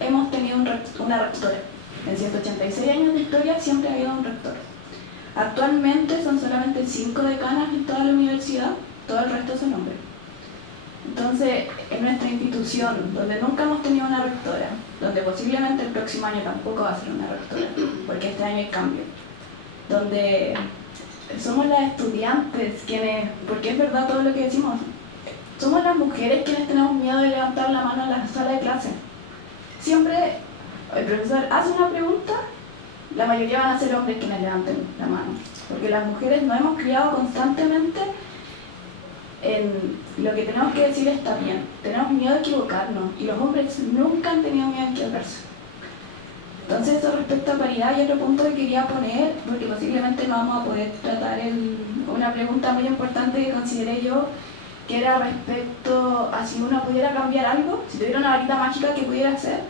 hemos tenido una rectora. En 186 años de historia siempre ha habido un rector. Actualmente son solamente 5 decanas en toda la universidad, todo el resto son hombres. Entonces, en nuestra institución, donde nunca hemos tenido una rectora, donde posiblemente el próximo año tampoco va a ser una rectora, porque este año hay cambio, donde somos las estudiantes quienes, porque es verdad todo lo que decimos, somos las mujeres quienes tenemos miedo de levantar la mano en la sala de clase. Siempre el profesor hace una pregunta, la mayoría van a ser hombres quienes levanten la mano, porque las mujeres nos hemos criado constantemente en lo que tenemos que decir está bien, tenemos miedo de equivocarnos y los hombres nunca han tenido miedo de equivocarse. Entonces, eso respecto a paridad, y otro punto que quería poner, porque posiblemente no vamos a poder tratar una pregunta muy importante que consideré yo, que era respecto a si uno pudiera cambiar algo, si tuviera una varita mágica que pudiera hacer,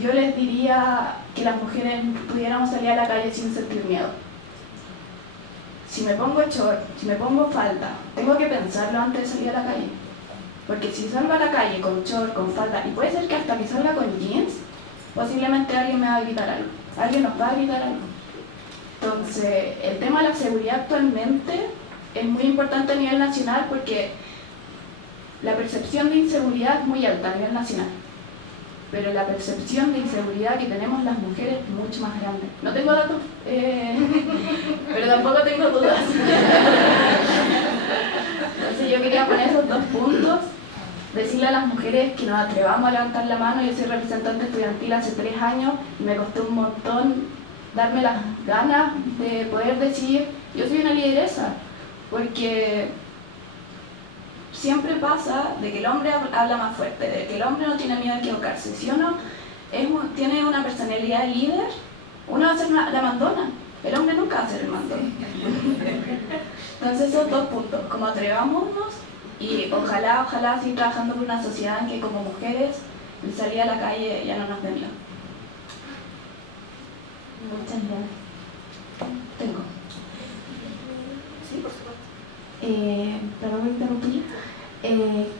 yo les diría que las mujeres pudiéramos salir a la calle sin sentir miedo. Si me pongo short, si me pongo falda, tengo que pensarlo antes de salir a la calle. Porque si salgo a la calle con short, con falda, y puede ser que hasta que salga con jeans, posiblemente alguien me va a gritar algo, alguien nos va a gritar algo. Entonces, el tema de la seguridad actualmente es muy importante a nivel nacional porque la percepción de inseguridad es muy alta a nivel nacional, pero la percepción de inseguridad que tenemos las mujeres es mucho más grande. No tengo datos, pero tampoco tengo dudas. Entonces yo quería poner esos 2 puntos, decirle a las mujeres que nos atrevamos a levantar la mano. Yo soy representante estudiantil hace 3 años y me costó un montón darme las ganas de poder decir, yo soy una lideresa, porque siempre pasa de que el hombre habla más fuerte, de que el hombre no tiene miedo a equivocarse. Si uno tiene una personalidad de líder, uno va a ser la mandona, el hombre nunca va a ser el mandón. Entonces esos 2 puntos, como atrevámonos y ojalá seguir trabajando por una sociedad en que como mujeres el salir a la calle ya no nos den miedo. Muchas gracias. Tengo. Sí, por supuesto. Perdón por interrumpir.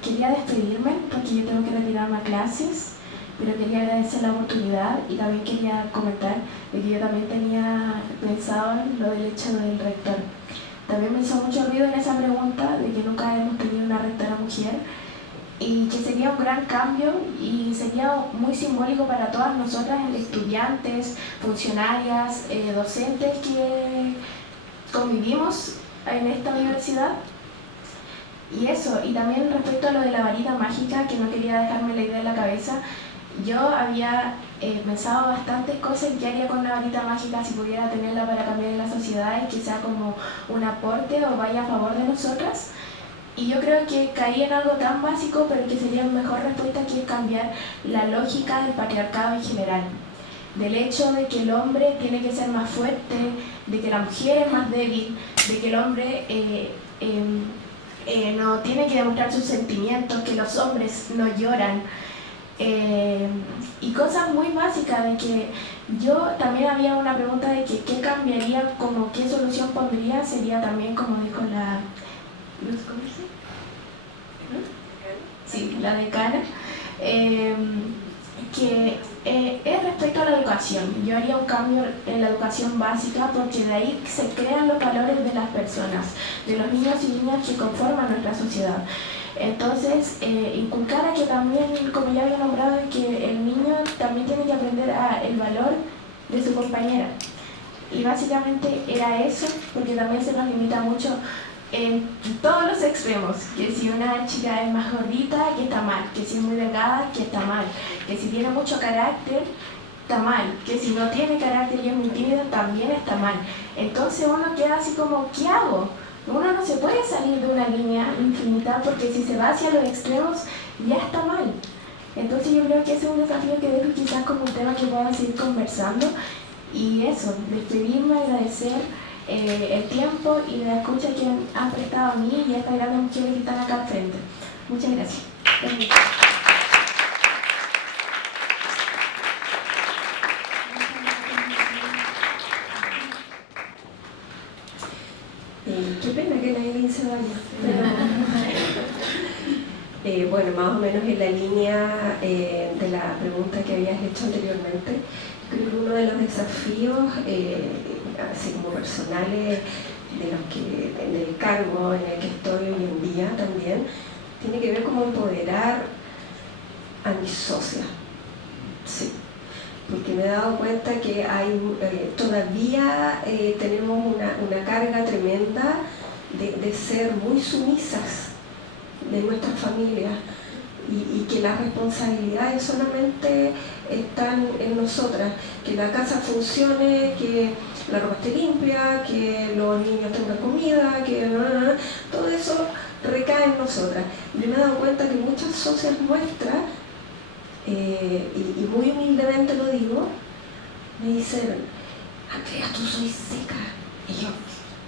Quería despedirme porque yo tengo que retirarme a clases, pero quería agradecer la oportunidad y también quería comentar de que yo también tenía pensado en lo del hecho del rector. También me hizo mucho ruido en esa pregunta de que nunca hemos tenido una rectora mujer y que sería un gran cambio y sería muy simbólico para todas nosotras, estudiantes, funcionarias, docentes que convivimos en esta universidad. Y eso, y también respecto a lo de la varita mágica, que no quería dejarme la idea en la cabeza, yo había pensado bastantes cosas que haría con la varita mágica si pudiera tenerla para cambiar la sociedad y que sea como un aporte o vaya a favor de nosotras. Y yo creo que caí en algo tan básico, pero que sería mejor respuesta, que es cambiar la lógica del patriarcado en general. Del hecho de que el hombre tiene que ser más fuerte, de que la mujer es más débil, de que el hombre no tiene que demostrar sus sentimientos, que los hombres no lloran. Y cosas muy básicas, de que yo también había una pregunta de que qué cambiaría, como qué solución pondría, sería también como dijo la decana, que es respecto a la educación. Yo haría un cambio en la educación básica porque de ahí se crean los valores de las personas, de los niños y niñas que conforman nuestra sociedad. Entonces, inculcar a que también, como ya había nombrado, que el niño también tiene que aprender el valor de su compañera. Y básicamente era eso, porque también se nos limita mucho en todos los extremos, que si una chica es más gordita, que está mal, que si es muy delgada, que está mal, que si tiene mucho carácter, está mal, que si no tiene carácter y es muy tímida, también está mal. Entonces uno queda así como, ¿qué hago? Uno no se puede salir de una línea infinita porque si se va hacia los extremos ya está mal. Entonces yo creo que ese es un desafío que dejo quizás como un tema que puedan seguir conversando. Y eso, despedirme, agradecer el tiempo y la escucha que han prestado a mí y a estas grandes mujeres que están acá al frente. Muchas gracias. Qué pena que nadie se vaya. Bueno, más o menos en la línea de la pregunta que habías hecho anteriormente, creo que uno de los desafíos, así como personales, del cargo en el que estoy hoy en día también, tiene que ver con empoderar a mis socias. Sí. Porque me he dado cuenta que todavía tenemos una carga tremenda de ser muy sumisas de nuestras familias y que las responsabilidades solamente están en nosotras, que la casa funcione, que la ropa esté limpia, que los niños tengan comida, que todo eso recae en nosotras. Yo me he dado cuenta que muchas socias nuestras, y muy humildemente lo digo, me dicen: Andrea, tú soy seca. Y yo,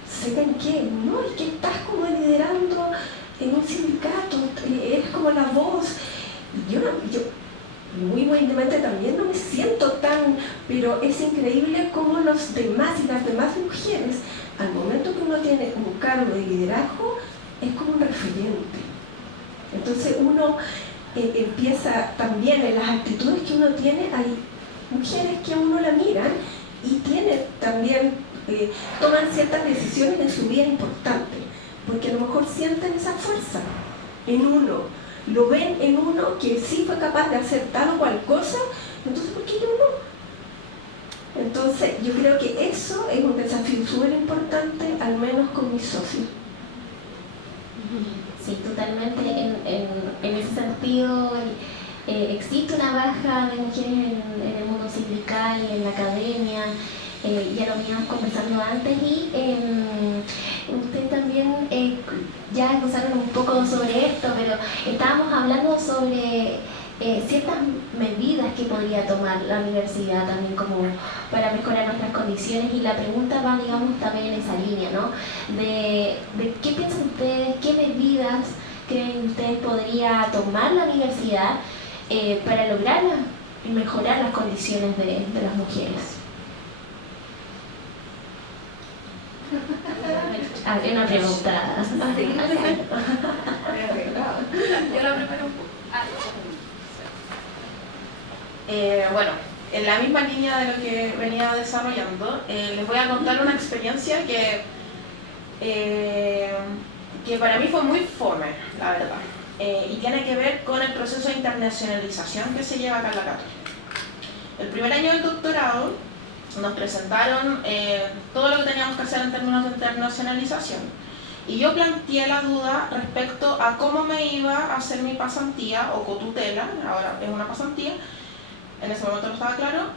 ¿seca en qué? No, es que estás como liderando en un sindicato, eres como la voz. Y yo muy humildemente también no me siento tan, pero es increíble cómo los demás y las demás mujeres, al momento que uno tiene un cargo de liderazgo, es como un referente. Entonces uno empieza también en las actitudes que uno tiene, hay mujeres que a uno la miran y tienen también, toman ciertas decisiones en su vida importantes, porque a lo mejor sienten esa fuerza en uno, lo ven en uno que sí fue capaz de hacer tal o cual cosa, entonces ¿por qué yo no? Entonces yo creo que eso es un desafío súper importante, al menos con mis socios. Sí, totalmente. En ese sentido, existe una baja de mujeres en el mundo sindical, en la academia, ya lo veníamos conversando antes y ustedes también ya escucharon un poco sobre esto, pero estábamos hablando sobre ciertas medidas que podría tomar la universidad también como para mejorar nuestras condiciones, y la pregunta va, digamos, también en esa línea, ¿no? De qué piensan ustedes, qué medidas creen ustedes podría tomar la universidad para lograr mejorar las condiciones de las mujeres. Habría una pregunta. Yo la primero. Bueno, en la misma línea de lo que venía desarrollando, les voy a contar una experiencia que para mí fue muy fome, la verdad, y tiene que ver con el proceso de internacionalización que se lleva acá en la Católica. El primer año del doctorado nos presentaron todo lo que teníamos que hacer en términos de internacionalización, y yo planteé la duda respecto a cómo me iba a hacer mi pasantía o cotutela, ahora es una pasantía, en ese momento no estaba claro,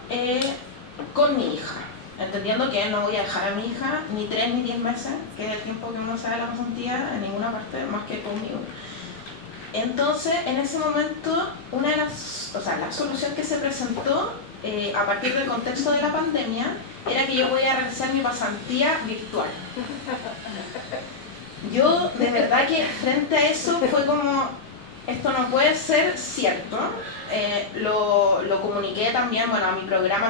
con mi hija, entendiendo que no voy a dejar a mi hija ni 3 ni 10 meses, que es el tiempo que uno se da la pasantía, en ninguna parte más que conmigo. Entonces, en ese momento, la solución que se presentó a partir del contexto de la pandemia era que yo podía realizar mi pasantía virtual. Yo, de verdad que frente a eso fue como, esto no puede ser cierto. Lo comuniqué también, bueno, a mi programa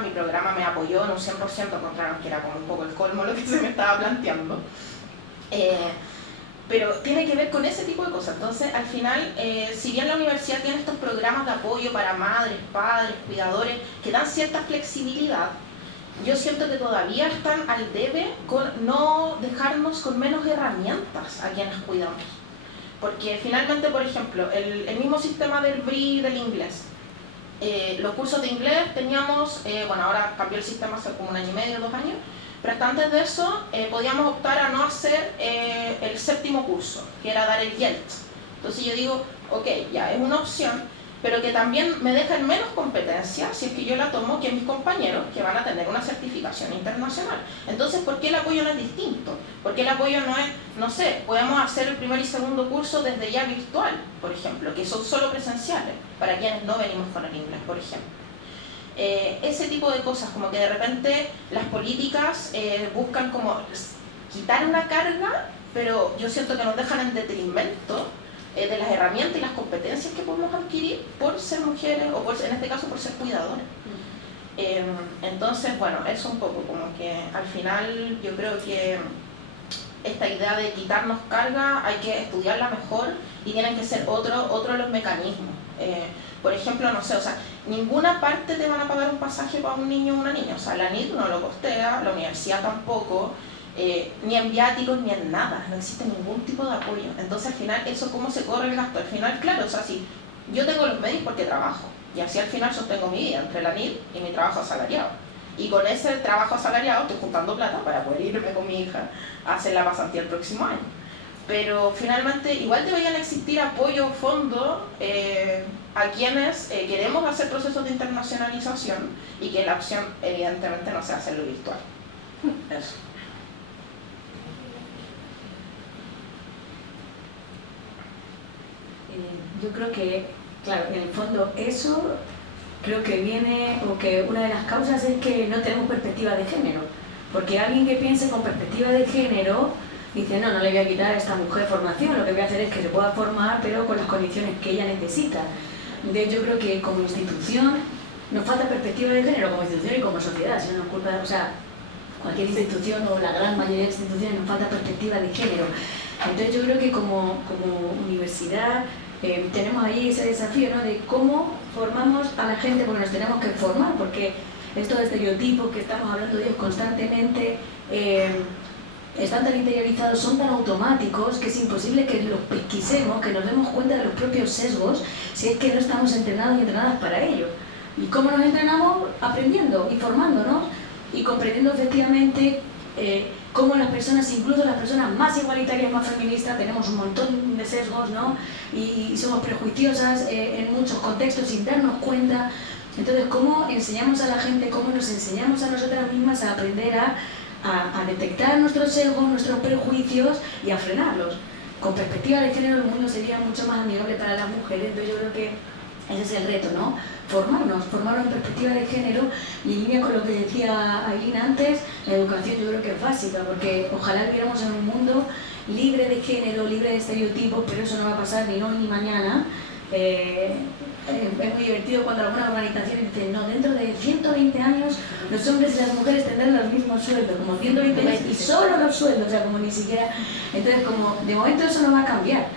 me apoyó en un 100%, encontraron que era como un poco el colmo lo que se me estaba planteando. pero tiene que ver con ese tipo de cosas. Entonces, al final, si bien la universidad tiene estos programas de apoyo para madres, padres, cuidadores, que dan cierta flexibilidad, yo siento que todavía están al debe con no dejarnos con menos herramientas a quienes cuidamos. Porque finalmente, por ejemplo, el mismo sistema del BRI del inglés, los cursos de inglés teníamos, bueno, ahora cambió el sistema hace como 1 año y medio, 2 años, pero hasta antes de eso podíamos optar a no hacer el 7º curso, que era dar el YELT. Entonces yo digo, ok, ya es una opción, pero que también me deja en menos competencia si es que yo la tomo que mis compañeros que van a tener una certificación internacional. Entonces, ¿por qué el apoyo no es distinto? ¿Por qué el apoyo no es, no sé, podemos hacer el 1er y 2º curso desde ya virtual, por ejemplo, que son solo presenciales, para quienes no venimos con el inglés, por ejemplo? Ese tipo de cosas, como que de repente las políticas buscan como quitar una carga, pero yo siento que nos dejan en detrimento de las herramientas y las competencias que podemos adquirir por ser mujeres o por, en este caso por ser cuidadoras. Entonces, bueno, eso un poco, como que al final yo creo que esta idea de quitarnos carga hay que estudiarla mejor y tienen que ser otro de los mecanismos. Por ejemplo, no sé, o sea, ninguna parte te van a pagar un pasaje para un niño o una niña, o sea, la NIT no lo costea, la universidad tampoco, ni en viáticos ni en nada, no existe ningún tipo de apoyo. Entonces al final, ¿eso cómo se corre el gasto? Al final, claro, o sea, si yo tengo los medios porque trabajo, y así al final sostengo mi vida entre la NIT y mi trabajo asalariado. Y con ese trabajo asalariado estoy juntando plata para poder irme con mi hija a hacer la pasantía el próximo año. Pero finalmente igual deberían existir apoyo, fondos a quienes queremos hacer procesos de internacionalización y que la opción evidentemente no sea hacerlo virtual. Eso. Yo creo que, claro, en el fondo eso creo que viene, o que una de las causas es que no tenemos perspectiva de género. Porque alguien que piense con perspectiva de género dice, no le voy a quitar a esta mujer formación, lo que voy a hacer es que se pueda formar, pero con las condiciones que ella necesita. Entonces yo creo que como institución nos falta perspectiva de género, como institución y como sociedad, si no nos culpa, o sea, cualquier institución o la gran mayoría de instituciones nos falta perspectiva de género. Entonces yo creo que como universidad tenemos ahí ese desafío, ¿no?, de cómo formamos a la gente, porque nos tenemos que formar, porque estos estereotipos que estamos hablando de ellos constantemente están tan interiorizados, son tan automáticos que es imposible que los pesquisemos, que nos demos cuenta de los propios sesgos si es que no estamos entrenados y entrenadas para ello. ¿Y cómo nos entrenamos? Aprendiendo y formándonos y comprendiendo efectivamente cómo las personas, incluso las personas más igualitarias, más feministas, tenemos un montón de sesgos, ¿no? Y somos prejuiciosas en muchos contextos sin darnos cuenta. Entonces, ¿cómo enseñamos a la gente, cómo nos enseñamos a nosotras mismas a aprender a detectar nuestros sesgos, nuestros prejuicios y a frenarlos? Con perspectiva de género el mundo sería mucho más amigable para las mujeres, entonces yo creo que ese es el reto, ¿no? Formarnos en perspectiva de género, y en línea con lo que decía Aileen antes, la educación yo creo que es básica, porque ojalá viviéramos en un mundo libre de género, libre de estereotipos, pero eso no va a pasar ni hoy ni mañana. Es muy divertido cuando algunas organizaciones dicen, no, dentro de 120 años los hombres y las mujeres tendrán los mismos sueldos, como 120 años y solo los sueldos, o sea, como ni siquiera. Entonces, como de momento eso no va a cambiar,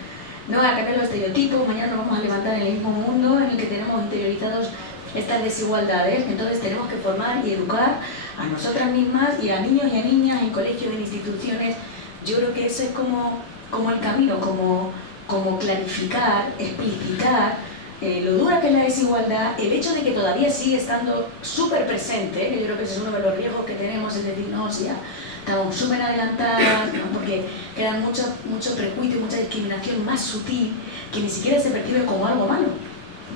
no va a cambiar los estereotipos, mañana nos vamos a levantar en el mismo mundo en el que tenemos interiorizados estas desigualdades, entonces tenemos que formar y educar a nosotras mismas y a niños y a niñas en colegios, en instituciones. Yo creo que eso es como el camino, como clarificar, explicitar lo dura que es la desigualdad, el hecho de que todavía sigue estando súper presente, que yo creo que ese es uno de los riesgos que tenemos, es decir, no, si ya estamos súper adelantadas, ¿no?, porque quedan mucho prejuicio, mucha discriminación más sutil que ni siquiera se percibe como algo malo.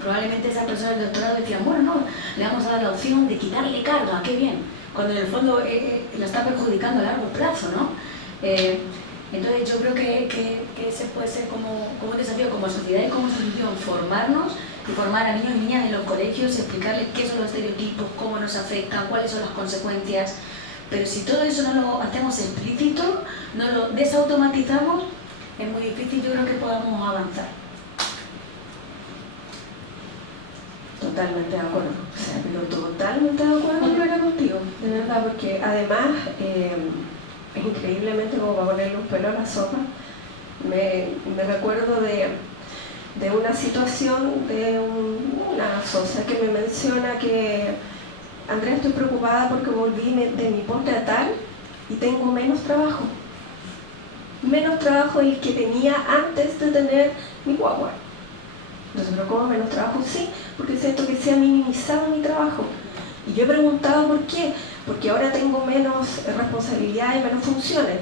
Probablemente esas personas del doctorado decían, bueno, no, le vamos a dar la opción de quitarle carga, qué bien, cuando en el fondo la está perjudicando a largo plazo, ¿no? Entonces yo creo que ese puede ser como un desafío como sociedad y como institución, formarnos y formar a niños y niñas en los colegios, explicarles qué son los estereotipos, cómo nos afectan, cuáles son las consecuencias. Pero si todo eso no lo hacemos explícito, no lo desautomatizamos, es muy difícil, yo creo, que podamos avanzar. Totalmente de acuerdo, o sea, pero totalmente de acuerdo contigo, de verdad, porque además es increíblemente, como para ponerle un pelo a la sopa, Me recuerdo de una situación de una socia que me menciona que Andrea, estoy preocupada porque volví de mi postnatal y tengo menos trabajo del que tenía antes de tener mi guagua. Entonces, ¿pero cómo menos trabajo? Sí, porque siento que se ha minimizado mi trabajo. Y yo he preguntado por qué, porque ahora tengo menos responsabilidad y menos funciones.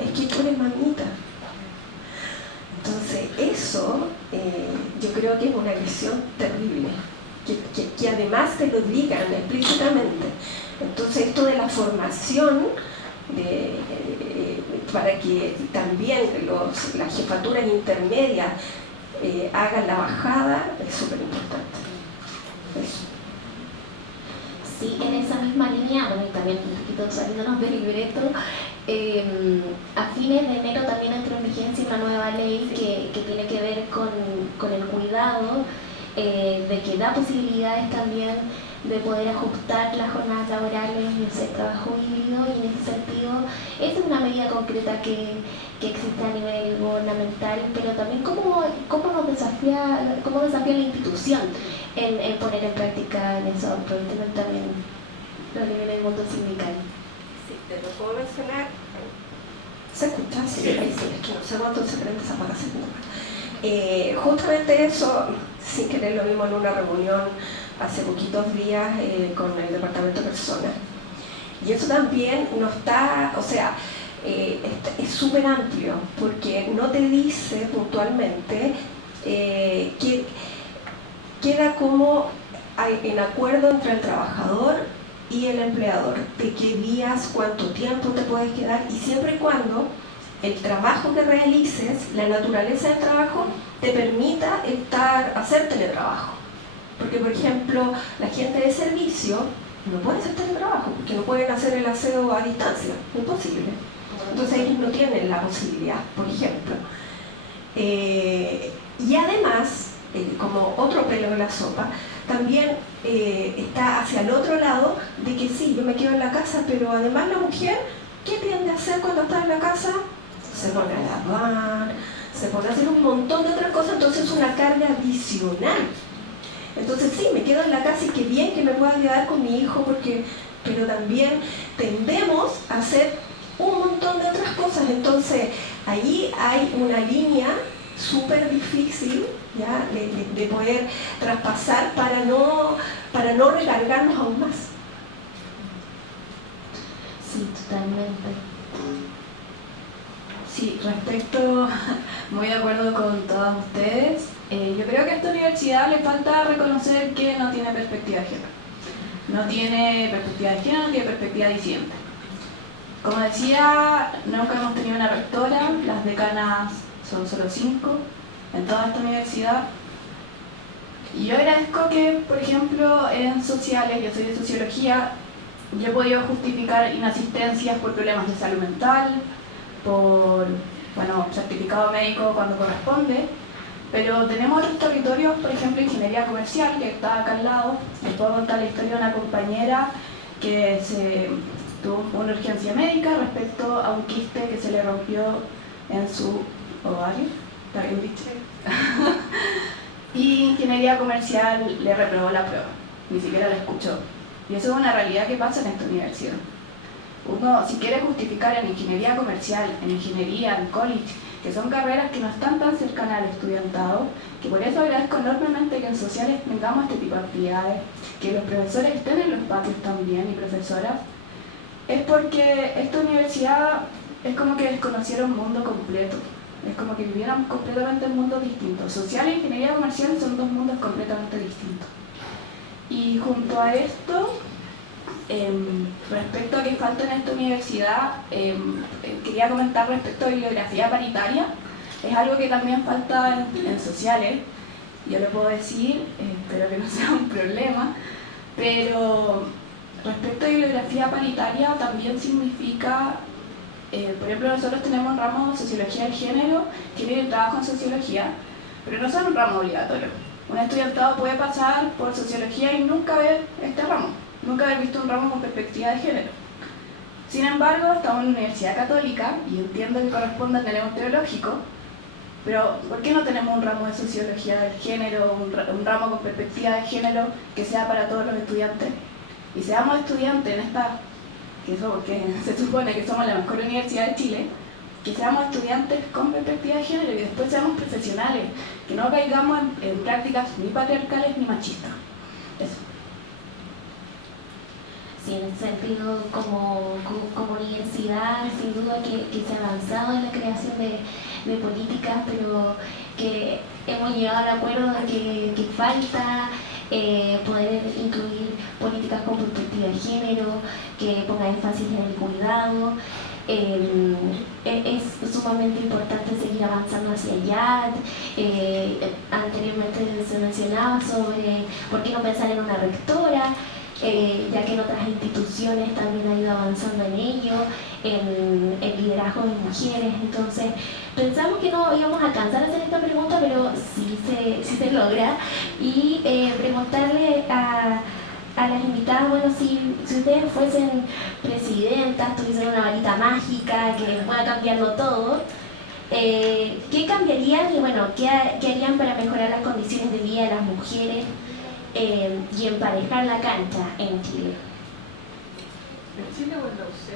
Es que tú eres mamita. Entonces, eso yo creo que es una agresión terrible, que además te lo digan explícitamente. Entonces, esto de la formación, para que también las jefaturas intermedias hagan la bajada, es súper importante. Eso. Sí, en esa misma línea, bueno, y también un poquito saliéndonos del libreto, a fines de enero también entró en vigencia una nueva ley que tiene que ver con el cuidado, de que da posibilidades también de poder ajustar las jornadas laborales y hacer trabajo híbrido, y en ese sentido esa es una medida concreta que existe a nivel gubernamental, pero también cómo desafía la institución en poner en práctica en eso, por tener también los niveles del mundo sindical. Sí, te lo puedo mencionar. ¿Se escucha? Sí, ahí sí, es que no sé cuánto se prende esa apaga. Justamente eso, sin querer, lo vimos en una reunión hace poquitos días con el departamento de personas. Y eso también no está, o sea, es súper amplio, porque no te dice puntualmente que queda como en acuerdo entre el trabajador y el empleador, de qué días, cuánto tiempo te puedes quedar, y siempre y cuando el trabajo que realices, la naturaleza del trabajo, te permita hacer teletrabajo. Porque, por ejemplo, la gente de servicio no puede hacer teletrabajo, porque no pueden hacer el aseo a distancia, imposible. Entonces ellos no tienen la posibilidad, por ejemplo. Y además, como otro pelo en la sopa, también está hacia el otro lado de que sí, yo me quedo en la casa, pero además la mujer, ¿qué tiende a hacer cuando está en la casa? Se pone a lavar, se pone a hacer un montón de otras cosas, entonces es una carga adicional. Entonces sí, me quedo en la casa y qué bien que me pueda quedar con mi hijo, pero también tendemos a hacer un montón de otras cosas. Entonces ahí hay una línea súper difícil, ¿ya? De poder traspasar para no recargarnos aún más. Sí, totalmente. Sí, respecto, muy de acuerdo con todos ustedes. Yo creo que a esta universidad le falta reconocer que no tiene perspectiva de género. No tiene perspectiva de género, no tiene perspectiva disidente. Como decía, nunca hemos tenido una rectora, las decanas son solo 5 en toda esta universidad. Y yo agradezco que, por ejemplo, en sociales, yo soy de sociología, yo he podido justificar inasistencias por problemas de salud mental, por certificado médico cuando corresponde, pero tenemos otros territorios, por ejemplo, ingeniería comercial, que está acá al lado. Les puedo contar la historia de una compañera que tuvo una urgencia médica respecto a un quiste que se le rompió en su ovario, ¿está bien dicho? Y ingeniería comercial le reprobó la prueba, ni siquiera la escuchó. Y eso es una realidad que pasa en esta universidad. Uno, si quiere justificar en ingeniería comercial, en ingeniería, en college, que son carreras que no están tan cercanas al estudiantado, que por eso agradezco enormemente que en sociales tengamos este tipo de actividades, que los profesores estén en los patios también y profesoras, es porque esta universidad es como que desconocieron un mundo completo, es como que vivieran completamente en mundos distintos. Social e ingeniería comercial son dos mundos completamente distintos. Y junto a esto, respecto a que falta en esta universidad, quería comentar respecto a bibliografía paritaria. Es algo que también falta en sociales, yo lo puedo decir, espero que no sea un problema, pero respecto a bibliografía paritaria también significa, por ejemplo, nosotros tenemos un ramo de sociología del género que tiene trabajo en sociología, pero no son un ramo obligatorio. Un estudiantado puede pasar por sociología y nunca ver este ramo, nunca haber visto un ramo con perspectiva de género. Sin embargo, estamos en una universidad católica y entiendo que corresponde al tenemos teológico, Pero ¿por qué no tenemos un ramo de sociología del género, un ramo con perspectiva de género que sea para todos los estudiantes? Y seamos estudiantes en esta, que se supone que somos la mejor universidad de Chile, que seamos estudiantes con perspectiva de género y después seamos profesionales, que no caigamos en prácticas ni patriarcales ni machistas. Eso. Sí, en ese sentido, como universidad, sin duda que se ha avanzado en la creación de políticas, pero que hemos llegado al acuerdo de que falta poder incluir políticas con perspectiva de género, que ponga énfasis en el cuidado. Es sumamente importante seguir avanzando hacia allá. Anteriormente se mencionaba sobre por qué no pensar en una rectora, ya que en otras instituciones también ha ido avanzando en ello, en el liderazgo de mujeres. Entonces pensamos que no íbamos a alcanzar a hacer esta pregunta, pero sí se logra. Y preguntarle a las invitadas, bueno, si ustedes fuesen presidentas, tuviesen una varita mágica que pueda cambiarlo todo, ¿qué cambiarían y bueno, qué harían para mejorar las condiciones de vida de las mujeres y emparejar la cancha en Chile? ¿En Chile o en la UC?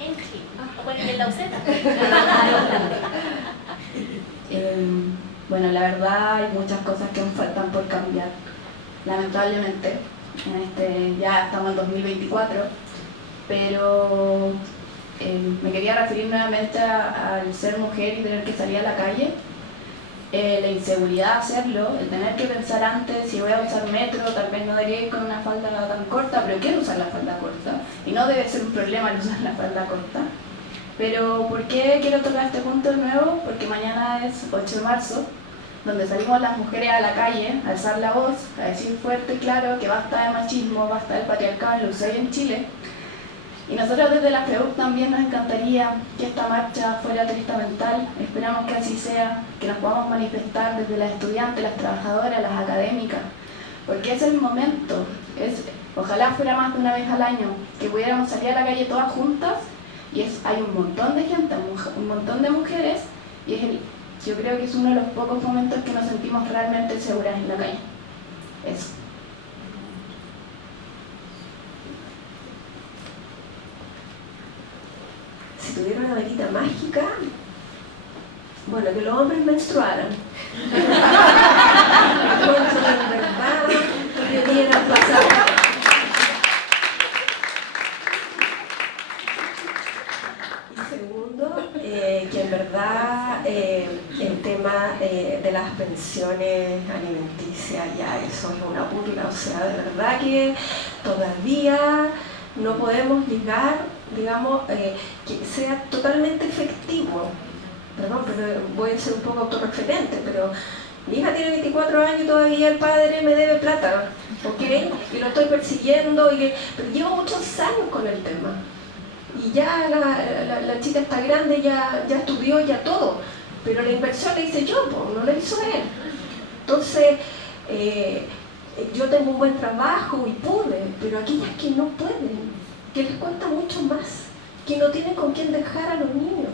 En Chile. Bueno, en la UC Bueno, la verdad hay muchas cosas que aún faltan por cambiar, lamentablemente. Ya estamos en 2024, pero me quería referir nuevamente al ser mujer y tener que salir a la calle. La inseguridad de hacerlo, el tener que pensar antes si voy a usar metro, tal vez no debería ir con una falda tan corta, pero quiero usar la falda corta y no debe ser un problema el usar la falda corta. Pero ¿por qué quiero tocar este punto de nuevo? Porque mañana es 8 de marzo, donde salimos las mujeres a la calle a alzar la voz, a decir fuerte y claro que basta de machismo, basta del patriarcado en la UC y en Chile. Y nosotros desde la FEUC también nos encantaría que esta marcha fuera tristamental. Esperamos que así sea, que nos podamos manifestar desde las estudiantes, las trabajadoras, las académicas, porque es el momento. Ojalá fuera más de una vez al año, que pudiéramos salir a la calle todas juntas, y hay un montón de gente, un montón de mujeres, y yo creo que es uno de los pocos momentos que nos sentimos realmente seguras en la calle. Eso. Si tuviera una varita mágica, bueno, que los hombres menstruaran. Entonces, en verdad, pudieran pasar. Y segundo, que en verdad el tema de las pensiones alimenticias, ya eso es una burla, o sea, de verdad que todavía no podemos llegar, digamos, que sea totalmente efectivo. Perdón, pero voy a ser un poco autorreferente, pero mi hija tiene 24 años y todavía el padre me debe plata, ¿ok? Y lo estoy persiguiendo, pero llevo muchos años con el tema. Y ya la chica está grande, ya estudió, ya todo, pero la inversión la hice yo, no la hizo él. Entonces, yo tengo un buen trabajo y pude, pero aquellas que no pueden, que les cuesta mucho más, que no tienen con quién dejar a los niños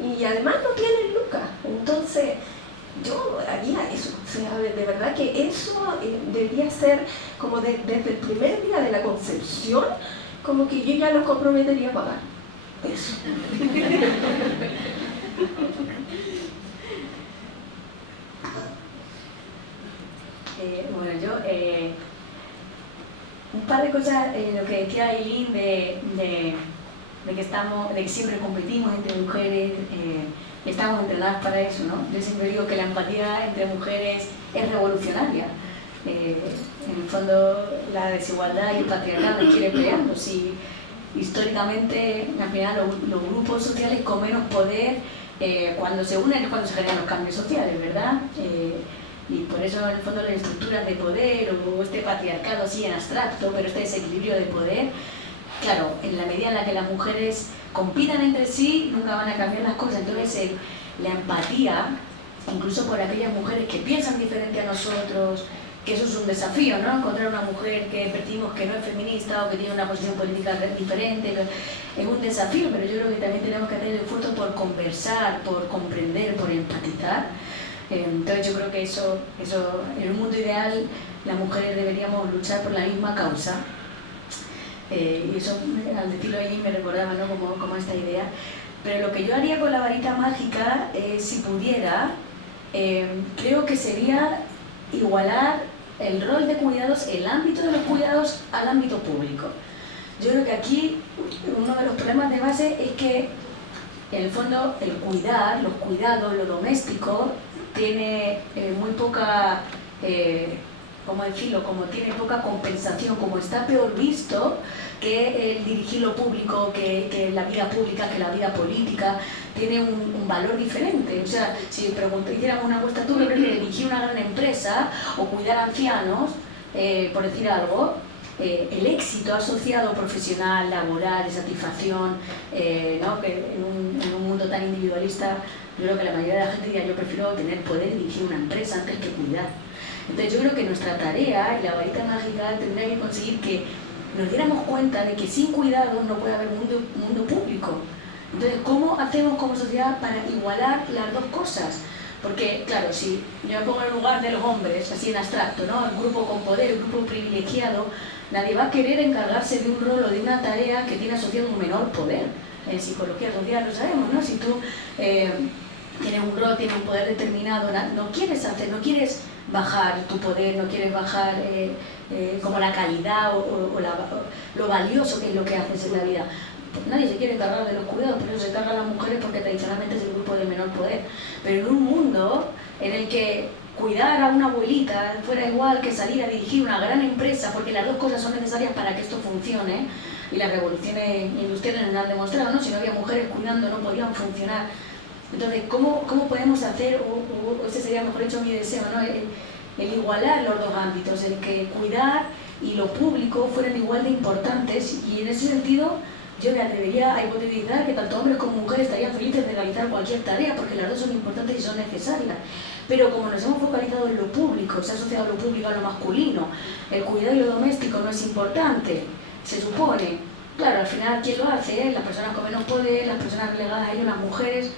y además no tienen lucas. Entonces yo haría eso, o sea, de verdad que eso debería ser como desde el primer día de la concepción, como que yo ya los comprometería a pagar eso. Bueno, yo un par de cosas, lo que decía Eileen de que siempre competimos entre mujeres, estamos entrenadas para eso, ¿no? Yo siempre digo que la empatía entre mujeres es revolucionaria. En el fondo la desigualdad y el patriarcado nos quiere peleando. Si históricamente al final los grupos sociales con menos poder cuando se unen es cuando se generan los cambios sociales, ¿verdad? Y por eso en el fondo las estructuras de poder o este patriarcado así en abstracto, pero este desequilibrio de poder, claro, en la medida en la que las mujeres compitan entre sí, nunca van a cambiar las cosas. Entonces la empatía, incluso por aquellas mujeres que piensan diferente a nosotros, que eso es un desafío, ¿no? Encontrar una mujer que percibimos que no es feminista o que tiene una posición política diferente, es un desafío, pero yo creo que también tenemos que hacer el esfuerzo por conversar, por comprender, por empatizar. Entonces yo creo que eso, en un mundo ideal, las mujeres deberíamos luchar por la misma causa. Y eso, al decirlo allí, me recordaba, ¿no? como esta idea. Pero lo que yo haría con la varita mágica, si pudiera, creo que sería igualar el rol de cuidados, el ámbito de los cuidados al ámbito público. Yo creo que aquí uno de los problemas de base es que, en el fondo, el cuidar, los cuidados, lo doméstico, tiene muy poca, ¿cómo decirlo? Como tiene poca compensación, como está peor visto que el dirigir lo público, que la vida pública, que la vida política, tiene un valor diferente. O sea, si hiciéramos una encuesta, ¿tú qué prefieres, dirigir una gran empresa o cuidar ancianos, por decir algo? El éxito asociado profesional, laboral, de satisfacción, ¿no? Que en un mundo tan individualista, yo creo que la mayoría de la gente diría, yo prefiero tener poder y dirigir una empresa antes que cuidar. Entonces yo creo que nuestra tarea y la varita mágica tendría que conseguir que nos diéramos cuenta de que sin cuidados no puede haber mundo público. Entonces, ¿cómo hacemos como sociedad para igualar las dos cosas? Porque, claro, si yo me pongo en el lugar de los hombres, así en abstracto, ¿no? El grupo con poder, el grupo privilegiado, nadie va a querer encargarse de un rol o de una tarea que tiene asociado un menor poder. En psicología social lo sabemos, ¿no? Si tú tienes un rol, tienes un poder determinado, no quieres bajar tu poder, no quieres bajar como la calidad o lo valioso que es lo que haces en la vida. Pues nadie se quiere encargar de los cuidados, por eso se cargan las mujeres, porque tradicionalmente es el grupo de menor poder. Pero en un mundo en el que cuidar a una abuelita fuera igual que salir a dirigir una gran empresa, porque las dos cosas son necesarias para que esto funcione, y las revoluciones industriales nos han demostrado, ¿no? Si no había mujeres cuidando no podían funcionar. Entonces, ¿cómo podemos hacer, o ese sería mejor dicho mi deseo, ¿no? El igualar los dos ámbitos, el que cuidar y lo público fueran igual de importantes, y en ese sentido yo me atrevería a hipotetizar que tanto hombres como mujeres estarían felices de realizar cualquier tarea, porque las dos son importantes y son necesarias. Pero como nos hemos focalizado en lo público, se ha asociado lo público a lo masculino, el cuidado y lo doméstico no es importante, se supone. Claro, al final, ¿quién lo hace? Las personas con menos poder, las personas relegadas a ello, las mujeres.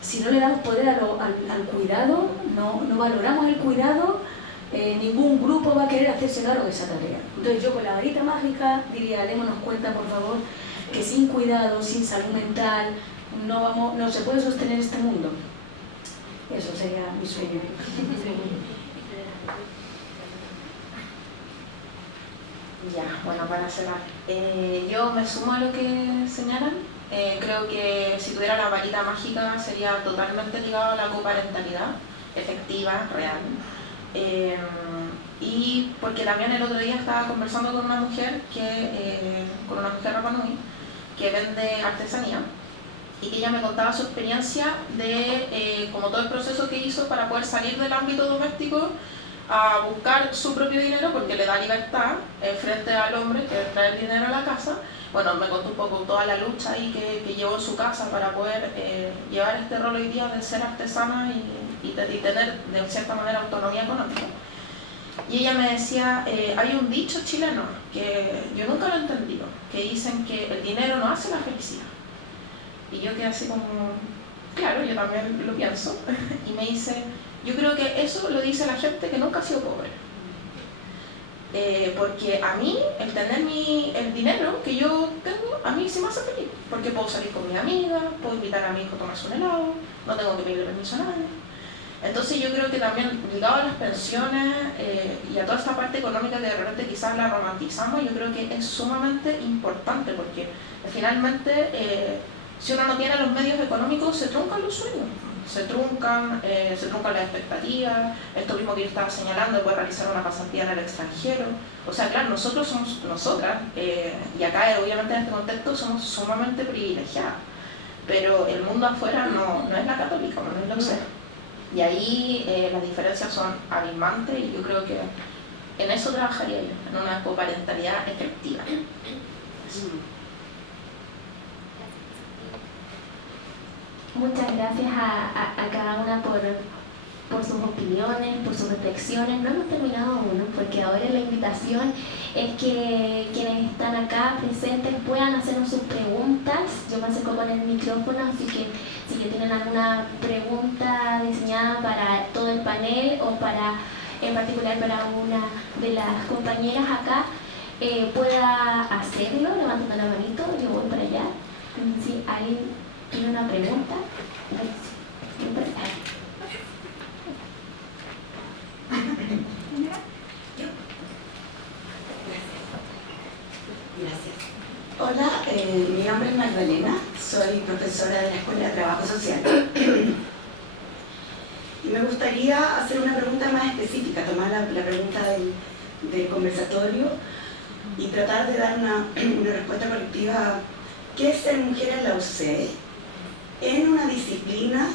Si no le damos poder al cuidado, no valoramos el cuidado, ningún grupo va a querer hacerse cargo de esa tarea. Entonces yo con la varita mágica diría, démonos cuenta, por favor, que sin cuidado, sin salud mental, no se puede sostener este mundo. Eso sería mi sueño. Ya, bueno, para cerrar, yo me sumo a lo que señalan. Creo que si tuviera la varita mágica sería totalmente ligado a la coparentalidad efectiva, real. Y porque también el otro día estaba conversando con una mujer Rapa Nui, que vende artesanía, y que ella me contaba su experiencia de como todo el proceso que hizo para poder salir del ámbito doméstico a buscar su propio dinero, porque le da libertad frente al hombre que trae dinero a la casa. Bueno, me contó un poco toda la lucha ahí que llevó en su casa para poder llevar este rol hoy día de ser artesana y tener de cierta manera autonomía económica. Y ella me decía, hay un dicho chileno que yo nunca lo he entendido, que dicen que el dinero no hace la felicidad. Y yo quedé así como, claro, yo también lo pienso. Y me dice, yo creo que eso lo dice la gente que nunca ha sido pobre. Porque a mí, el tener el dinero que yo tengo, a mí sí me hace feliz. Porque puedo salir con mis amigas, puedo invitar a mi hijo a tomarse un helado, no tengo que pedirle permiso a nadie. Entonces yo creo que también ligado a las pensiones y a toda esta parte económica que de repente quizás la romantizamos, yo creo que es sumamente importante, porque finalmente si uno no tiene los medios económicos se truncan los sueños, se truncan las expectativas, esto mismo que yo estaba señalando, de poder realizar una pasantía en el extranjero. O sea, claro, nosotras, y acá obviamente en este contexto somos sumamente privilegiadas, pero el mundo afuera no es la católica, no es lo que sea. Y ahí las diferencias son abismantes, y yo creo que en eso trabajaría yo, en una coparentalidad efectiva. Muchas gracias a cada una por por sus opiniones, por sus reflexiones. No hemos terminado aún, ¿no? Porque ahora la invitación es que quienes están acá presentes puedan hacernos sus preguntas. Yo me acerco con el micrófono, así que si que tienen alguna pregunta diseñada para todo el panel o para, en particular para una de las compañeras acá, pueda hacerlo levantando la manito. Yo voy para allá. Si alguien tiene una pregunta, Gracias. Hola, mi nombre es Magdalena, soy profesora de la Escuela de Trabajo Social. Y me gustaría hacer una pregunta más específica, tomar la pregunta del conversatorio y tratar de dar una respuesta colectiva. ¿Qué es ser mujer en la UC en una disciplina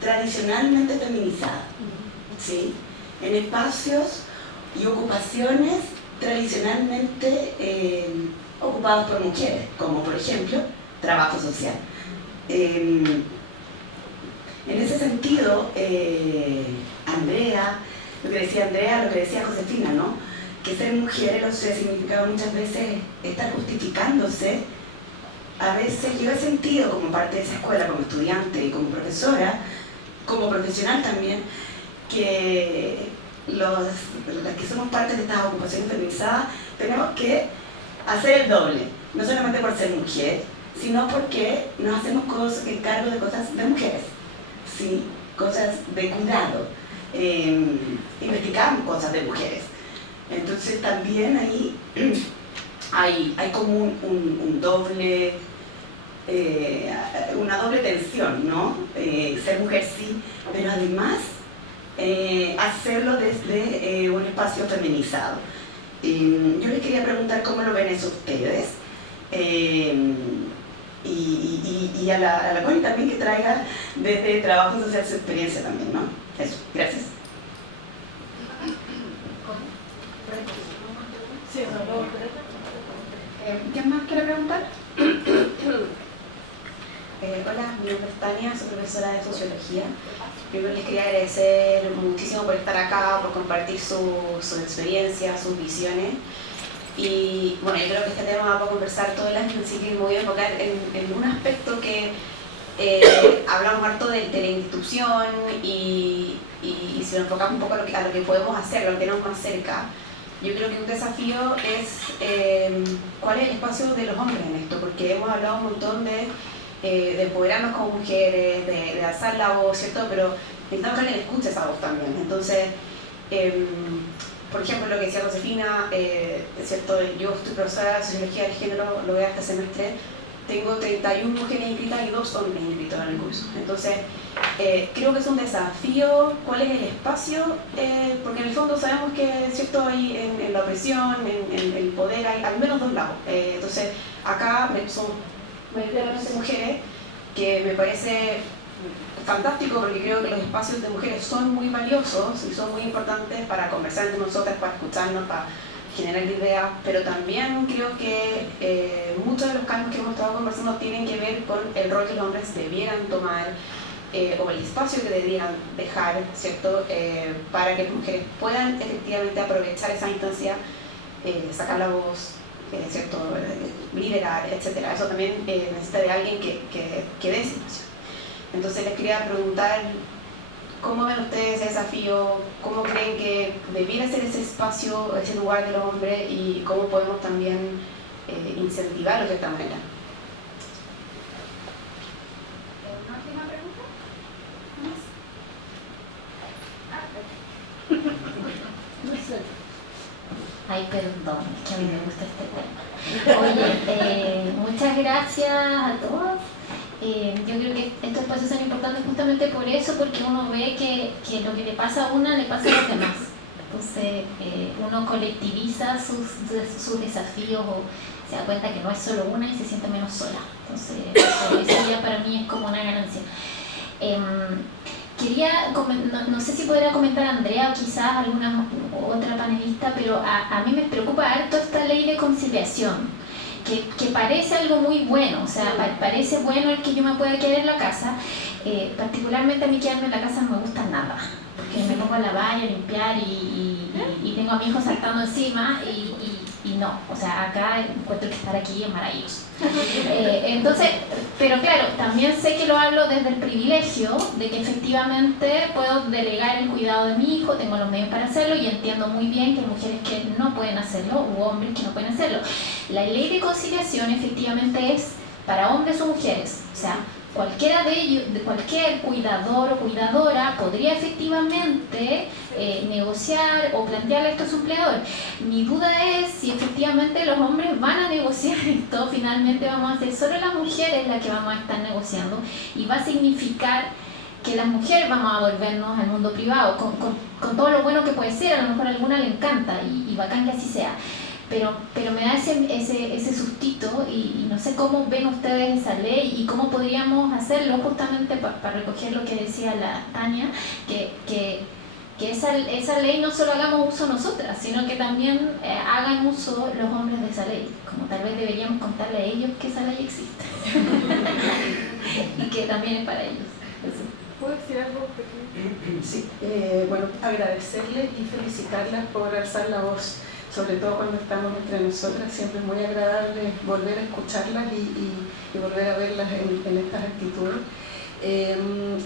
tradicionalmente feminizada? ¿Sí? En espacios y ocupaciones tradicionalmente ocupados por mujeres, como por ejemplo trabajo social. En ese sentido, Andrea, lo que decía Andrea, lo que decía Josefina, ¿no? Que ser mujer en la UC significaba muchas veces estar justificándose. A veces yo he sentido como parte de esa escuela, como estudiante y como profesora, como profesional también, que las que somos parte de estas ocupaciones feminizadas tenemos que hacer el doble, no solamente por ser mujer, sino porque nos hacemos cargo de cosas de mujeres, ¿sí? Cosas de cuidado, investigamos cosas de mujeres. Entonces también ahí hay como un doble, una doble tensión, ¿no? Ser mujer sí, pero además hacerlo desde un espacio feminizado. Yo les quería preguntar cómo lo ven eso ustedes, y a la Connie también que traiga desde trabajo social su experiencia también, ¿no? Eso, gracias. ¿Quién más quiere preguntar? Hola, mi nombre es Tania, soy profesora de Sociología. Primero les quería agradecer muchísimo por estar acá, por compartir sus experiencias, sus visiones. Y bueno, yo creo que este tema va a conversar todo el año, así que me voy a enfocar en un aspecto que hablamos harto de la institución y si lo enfocamos un poco a lo que podemos hacer, a lo que tenemos más cerca. Yo creo que un desafío es cuál es el espacio de los hombres en esto, porque hemos hablado un montón de empoderarnos como mujeres, de alzar la voz, ¿cierto? Pero necesitamos que alguien escuche esa voz también. Entonces, por ejemplo, lo que decía Josefina, ¿cierto? Yo estoy profesora de Sociología del Género, lo veo este semestre, tengo 31 mujeres inscritas y 2 hombres inscritos en el curso. Entonces, creo que es un desafío cuál es el espacio, porque en el fondo sabemos que, ¿cierto? Hay en la opresión, en el poder, hay al menos dos lados. Entonces, acá son mayoritariamente mujeres, que me parece fantástico porque creo que los espacios de mujeres son muy valiosos y son muy importantes para conversar entre nosotras, para escucharnos, para generar ideas, pero también creo que muchos de los cambios que hemos estado conversando tienen que ver con el rol que los hombres debieran tomar o el espacio que debieran dejar, ¿cierto? Para que las mujeres puedan efectivamente aprovechar esa instancia, sacar la voz, ¿cierto? Liderar, etc. Eso también necesita de alguien que dé esa situación. Entonces les quería preguntar, ¿cómo ven ustedes ese desafío? ¿Cómo creen que debiera ser ese espacio, ese lugar de los hombres? ¿Y cómo podemos también incentivarlo de esta manera? ¿Una última pregunta? Ay, perdón, es que a mí me gusta este tema. Oye, muchas gracias a todos. Yo creo que estos espacios son importantes justamente por eso, porque uno ve que lo que le pasa a una le pasa a los demás. Entonces, uno colectiviza sus desafíos o se da cuenta que no es solo una y se siente menos sola. Entonces, eso ya para mí es como una ganancia. No sé si podría comentar Andrea o quizás alguna otra panelista, pero a mí me preocupa harto esta ley de conciliación, que parece algo muy bueno, o sea, parece bueno el que yo me pueda quedar en la casa, Particularmente a mí quedarme en la casa no me gusta nada, porque me pongo a lavar y a limpiar y tengo a mi hijo saltando encima y no, o sea, acá encuentro que estar aquí es maravilloso. Entonces, pero claro, también sé que lo hablo desde el privilegio de que efectivamente puedo delegar el cuidado de mi hijo, tengo los medios para hacerlo y entiendo muy bien que hay mujeres que no pueden hacerlo u hombres que no pueden hacerlo. La ley de conciliación efectivamente es para hombres o mujeres, o sea, cualquiera de ellos, cualquier cuidador o cuidadora podría efectivamente negociar o plantearle esto a su empleador. Mi duda es si efectivamente los hombres van a negociar esto, finalmente vamos a ser solo las mujeres las que vamos a estar negociando y va a significar que las mujeres vamos a volvernos al mundo privado con todo lo bueno que puede ser, a lo mejor a alguna le encanta y bacán que así sea. Pero me da ese sustito y no sé cómo ven ustedes esa ley y cómo podríamos hacerlo justamente para recoger lo que decía la Tania, que esa ley no solo hagamos uso nosotras, sino que también hagan uso los hombres de esa ley, como tal vez deberíamos contarle a ellos que esa ley existe y que también es para ellos. ¿Puedo decir algo pequeño? Sí, bueno, agradecerles y felicitarlas por alzar la voz, sobre todo cuando estamos entre nosotras. Siempre es muy agradable volver a escucharlas y volver a verlas en estas actitudes.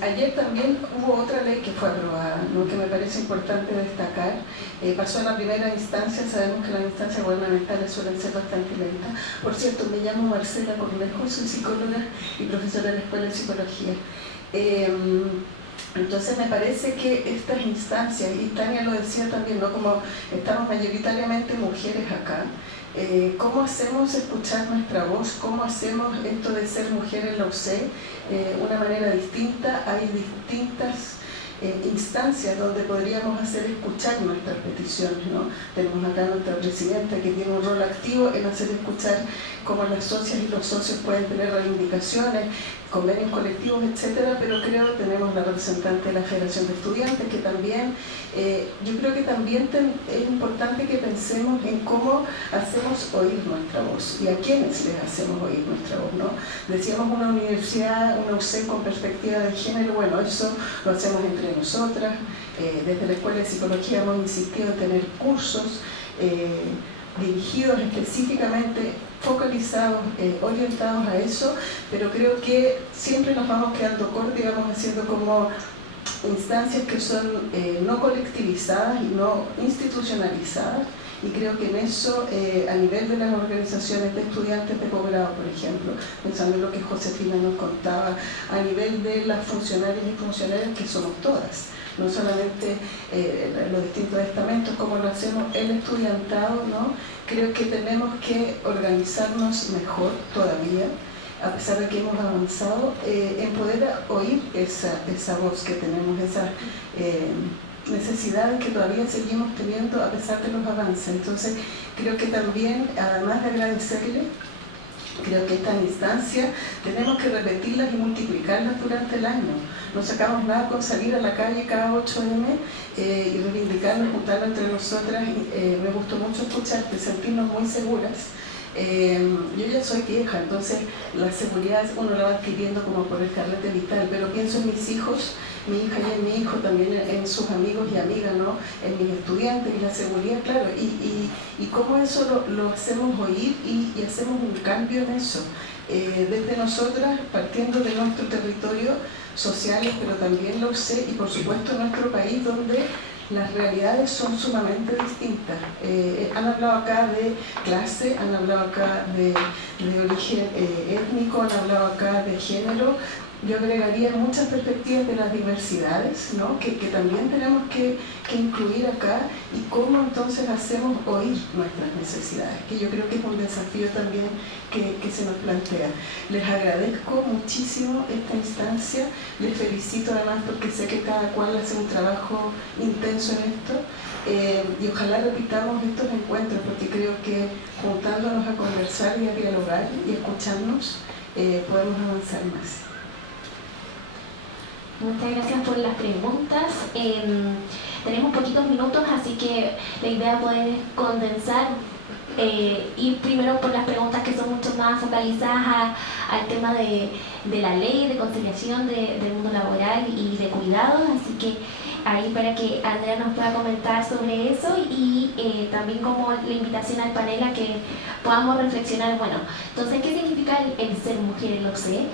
Ayer también hubo otra ley que fue aprobada, ¿no?, que me parece importante destacar. Pasó en la primera instancia, sabemos que las instancias gubernamentales suelen ser bastante lentas. Por cierto, me llamo Marcela Cornejo, soy psicóloga y profesora de la Escuela de Psicología. Entonces me parece que estas instancias, y Tania lo decía también, ¿no?, como estamos mayoritariamente mujeres acá, ¿cómo hacemos escuchar nuestra voz? ¿Cómo hacemos esto de ser mujer en la UC? Una manera distinta. Hay distintas instancias donde podríamos hacer escuchar nuestras peticiones, ¿no? Tenemos acá a nuestra presidenta que tiene un rol activo en hacer escuchar cómo las socias y los socios pueden tener reivindicaciones, convenios colectivos, etcétera, pero creo que tenemos la representante de la Federación de Estudiantes que también, yo creo que también es importante que pensemos en cómo hacemos oír nuestra voz y a quiénes les hacemos oír nuestra voz, ¿no? Decíamos una universidad, una UC con perspectiva de género, bueno, eso lo hacemos entre nosotras. Desde la Escuela de Psicología hemos insistido en tener cursos dirigidos específicamente, focalizados, orientados a eso, pero creo que siempre nos vamos quedando cortos y vamos haciendo como instancias que son no colectivizadas y no institucionalizadas, y creo que en eso, a nivel de las organizaciones de estudiantes de posgrado, por ejemplo, pensando en lo que Josefina nos contaba, a nivel de las funcionarias y funcionarios que somos todas, no solamente los distintos estamentos, como lo hacemos el estudiantado, ¿no? Creo que tenemos que organizarnos mejor todavía, a pesar de que hemos avanzado, en poder oír esa voz que tenemos, esas necesidades que todavía seguimos teniendo a pesar de los avances. Entonces, creo que también, además de agradecerle, creo que estas instancias tenemos que repetirlas y multiplicarlas durante el año. No sacamos nada con salir a la calle cada 8M y reivindicarnos, juntarnos entre nosotras. Me gustó mucho escucharte, sentirnos muy seguras. Yo ya soy vieja, entonces la seguridad uno la va adquiriendo como por el carrete vital, pero pienso en mis hijos, mi hija y en mi hijo, también en sus amigos y amigas, ¿no?, en mis estudiantes, y la seguridad, claro, y cómo eso lo hacemos oír y hacemos un cambio en eso, desde nosotras, partiendo de nuestro territorio sociales, pero también lo sé, y por supuesto nuestro país, donde las realidades son sumamente distintas. Han hablado acá de clase, han hablado acá de origen étnico, han hablado acá de género. Yo agregaría muchas perspectivas de las diversidades, ¿no?, que también tenemos que incluir acá, y cómo entonces hacemos oír nuestras necesidades, que yo creo que es un desafío también que se nos plantea. Les agradezco muchísimo esta instancia, les felicito además porque sé que cada cual hace un trabajo intenso en esto, y ojalá repitamos estos encuentros, porque creo que juntándonos a conversar y a dialogar y a escucharnos, podemos avanzar más. Muchas gracias por las preguntas. Tenemos poquitos minutos, así que la idea es poder condensar, ir primero por las preguntas que son mucho más más focalizadas al tema de la ley de conciliación del mundo laboral y de cuidados, así que ahí para que Andrea nos pueda comentar sobre eso y también como la invitación al panel a que podamos reflexionar, bueno, entonces, ¿qué significa el ser mujer en la OCE?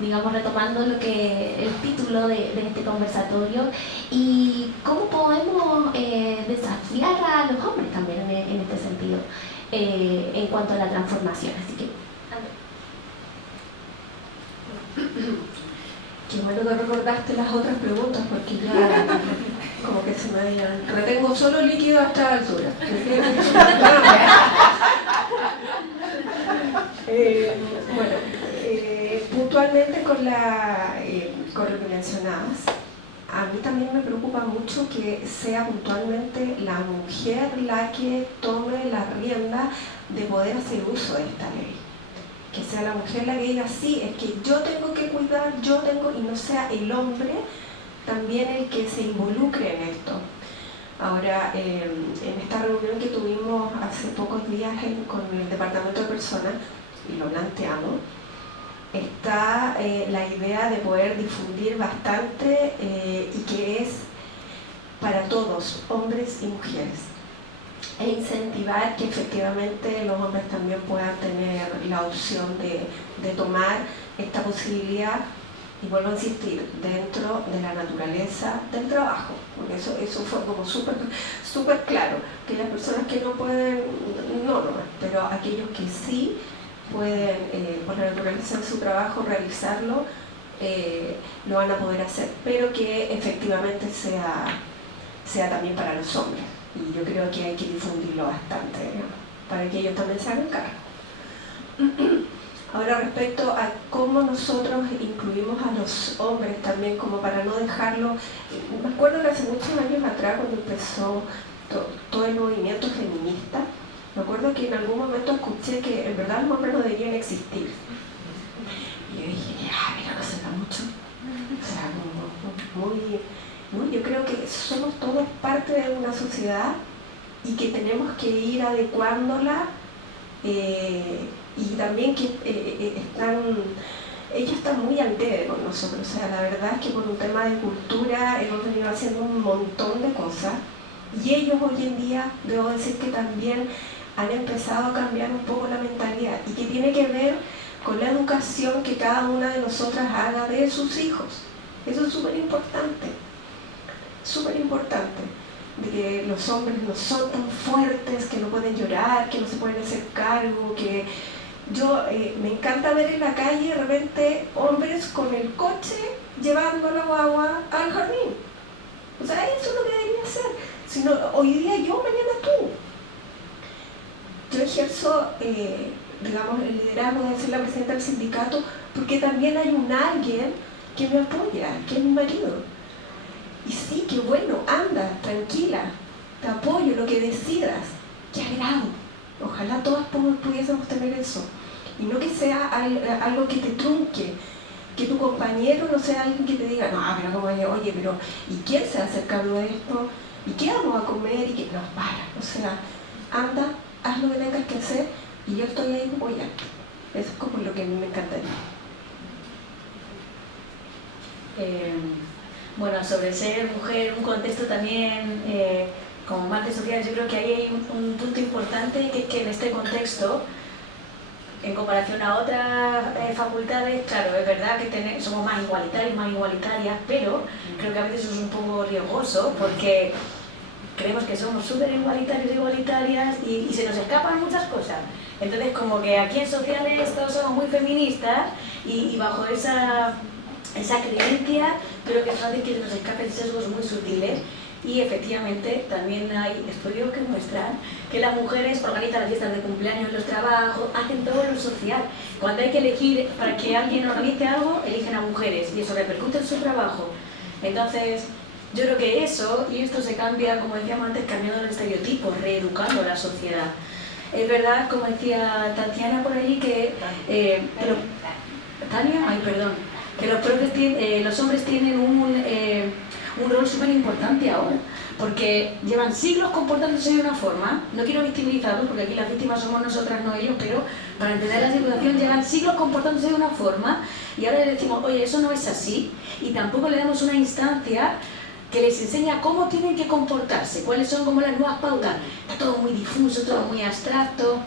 Digamos, retomando el título de este conversatorio y cómo podemos desafiar a los hombres también en este sentido, en cuanto a la transformación. Así que, Qué bueno que recordaste las otras preguntas porque ya como que se me habían... Retengo solo líquido a esta altura. Puntualmente con lo que mencionabas, a mí también me preocupa mucho que sea puntualmente la mujer la que tome la rienda de poder hacer uso de esta ley. Que sea la mujer la que diga, sí, es que yo tengo que cuidar, y no sea el hombre también el que se involucre en esto. Ahora, en esta reunión que tuvimos hace pocos días con el Departamento de Personas, y lo planteamos, está la idea de poder difundir bastante y que es para todos, hombres y mujeres, e incentivar que efectivamente los hombres también puedan tener la opción de tomar esta posibilidad, y vuelvo a insistir, dentro de la naturaleza del trabajo, porque eso fue como súper claro, que las personas que no pueden, no, pero aquellos que sí pueden, por la naturaleza de su trabajo, realizarlo, lo van a poder hacer, pero que efectivamente sea también para los hombres. Y yo creo que hay que difundirlo bastante, ¿no? Para que ellos también se hagan cargo. Ahora, respecto a cómo nosotros incluimos a los hombres también, como para no dejarlo, me acuerdo que hace muchos años atrás, cuando empezó todo el movimiento feminista, me acuerdo que en algún momento escuché que en verdad los hombres no deberían existir. Y yo dije, mira, no se da mucho. O sea, yo creo que somos todos parte de una sociedad y que tenemos que ir adecuándola y también que ellos están muy al debe con nosotros. O sea, la verdad es que por un tema de cultura hemos venido haciendo un montón de cosas y ellos hoy en día, debo decir que también han empezado a cambiar un poco la mentalidad y que tiene que ver con la educación que cada una de nosotras haga de sus hijos. Eso es súper importante, de que los hombres no son tan fuertes, que no pueden llorar, que no se pueden hacer cargo, que me encanta ver en la calle de repente hombres con el coche llevando la guagua al jardín. O sea, eso es lo que debería ser. Si no, hoy día yo, mañana tú. Yo ejerzo, digamos, el liderazgo de ser la presidenta del sindicato porque también hay alguien que me apoya, que es mi marido. Y sí, qué bueno, anda, tranquila, te apoyo, lo que decidas, qué agrado. Ojalá todas pudiésemos tener eso. Y no que sea algo que te trunque, que tu compañero no sea alguien que te diga, no, pero como oye, pero ¿y quién se va a hacer cargo de esto? ¿Y qué vamos a comer? Y que no, para. O sea, anda, haz lo que tengas que hacer y yo estoy ahí apoyando. Eso es como lo que a mí me encantaría. Bueno, sobre ser mujer en un contexto también como martes sociales, yo creo que ahí hay un punto importante que en este contexto, en comparación a otras facultades, claro, es verdad que somos más igualitarias, pero creo que a veces eso es un poco riesgoso porque creemos que somos súper igualitarias y se nos escapan muchas cosas. Entonces, como que aquí en sociales todos somos muy feministas y bajo esa creencia creo que es fácil que nos escapen sesgos muy sutiles y efectivamente también hay estudios que muestran que las mujeres organizan las fiestas de cumpleaños en los trabajos, hacen todo lo social. Cuando hay que elegir para que alguien organice algo, eligen a mujeres y eso repercute en su trabajo. Entonces yo creo que eso, y esto se cambia, como decíamos antes, cambiando el estereotipo, reeducando a la sociedad. Es verdad, como decía Tatiana por allí, que que los hombres tienen un rol súper importante ahora, porque llevan siglos comportándose de una forma. No quiero victimizarlos, porque aquí las víctimas somos nosotras, no ellos, pero para entender la situación llevan siglos comportándose de una forma y ahora les decimos, oye, eso no es así, y tampoco le damos una instancia que les enseña cómo tienen que comportarse, cuáles son como las nuevas pautas. Está todo muy difuso, todo muy abstracto.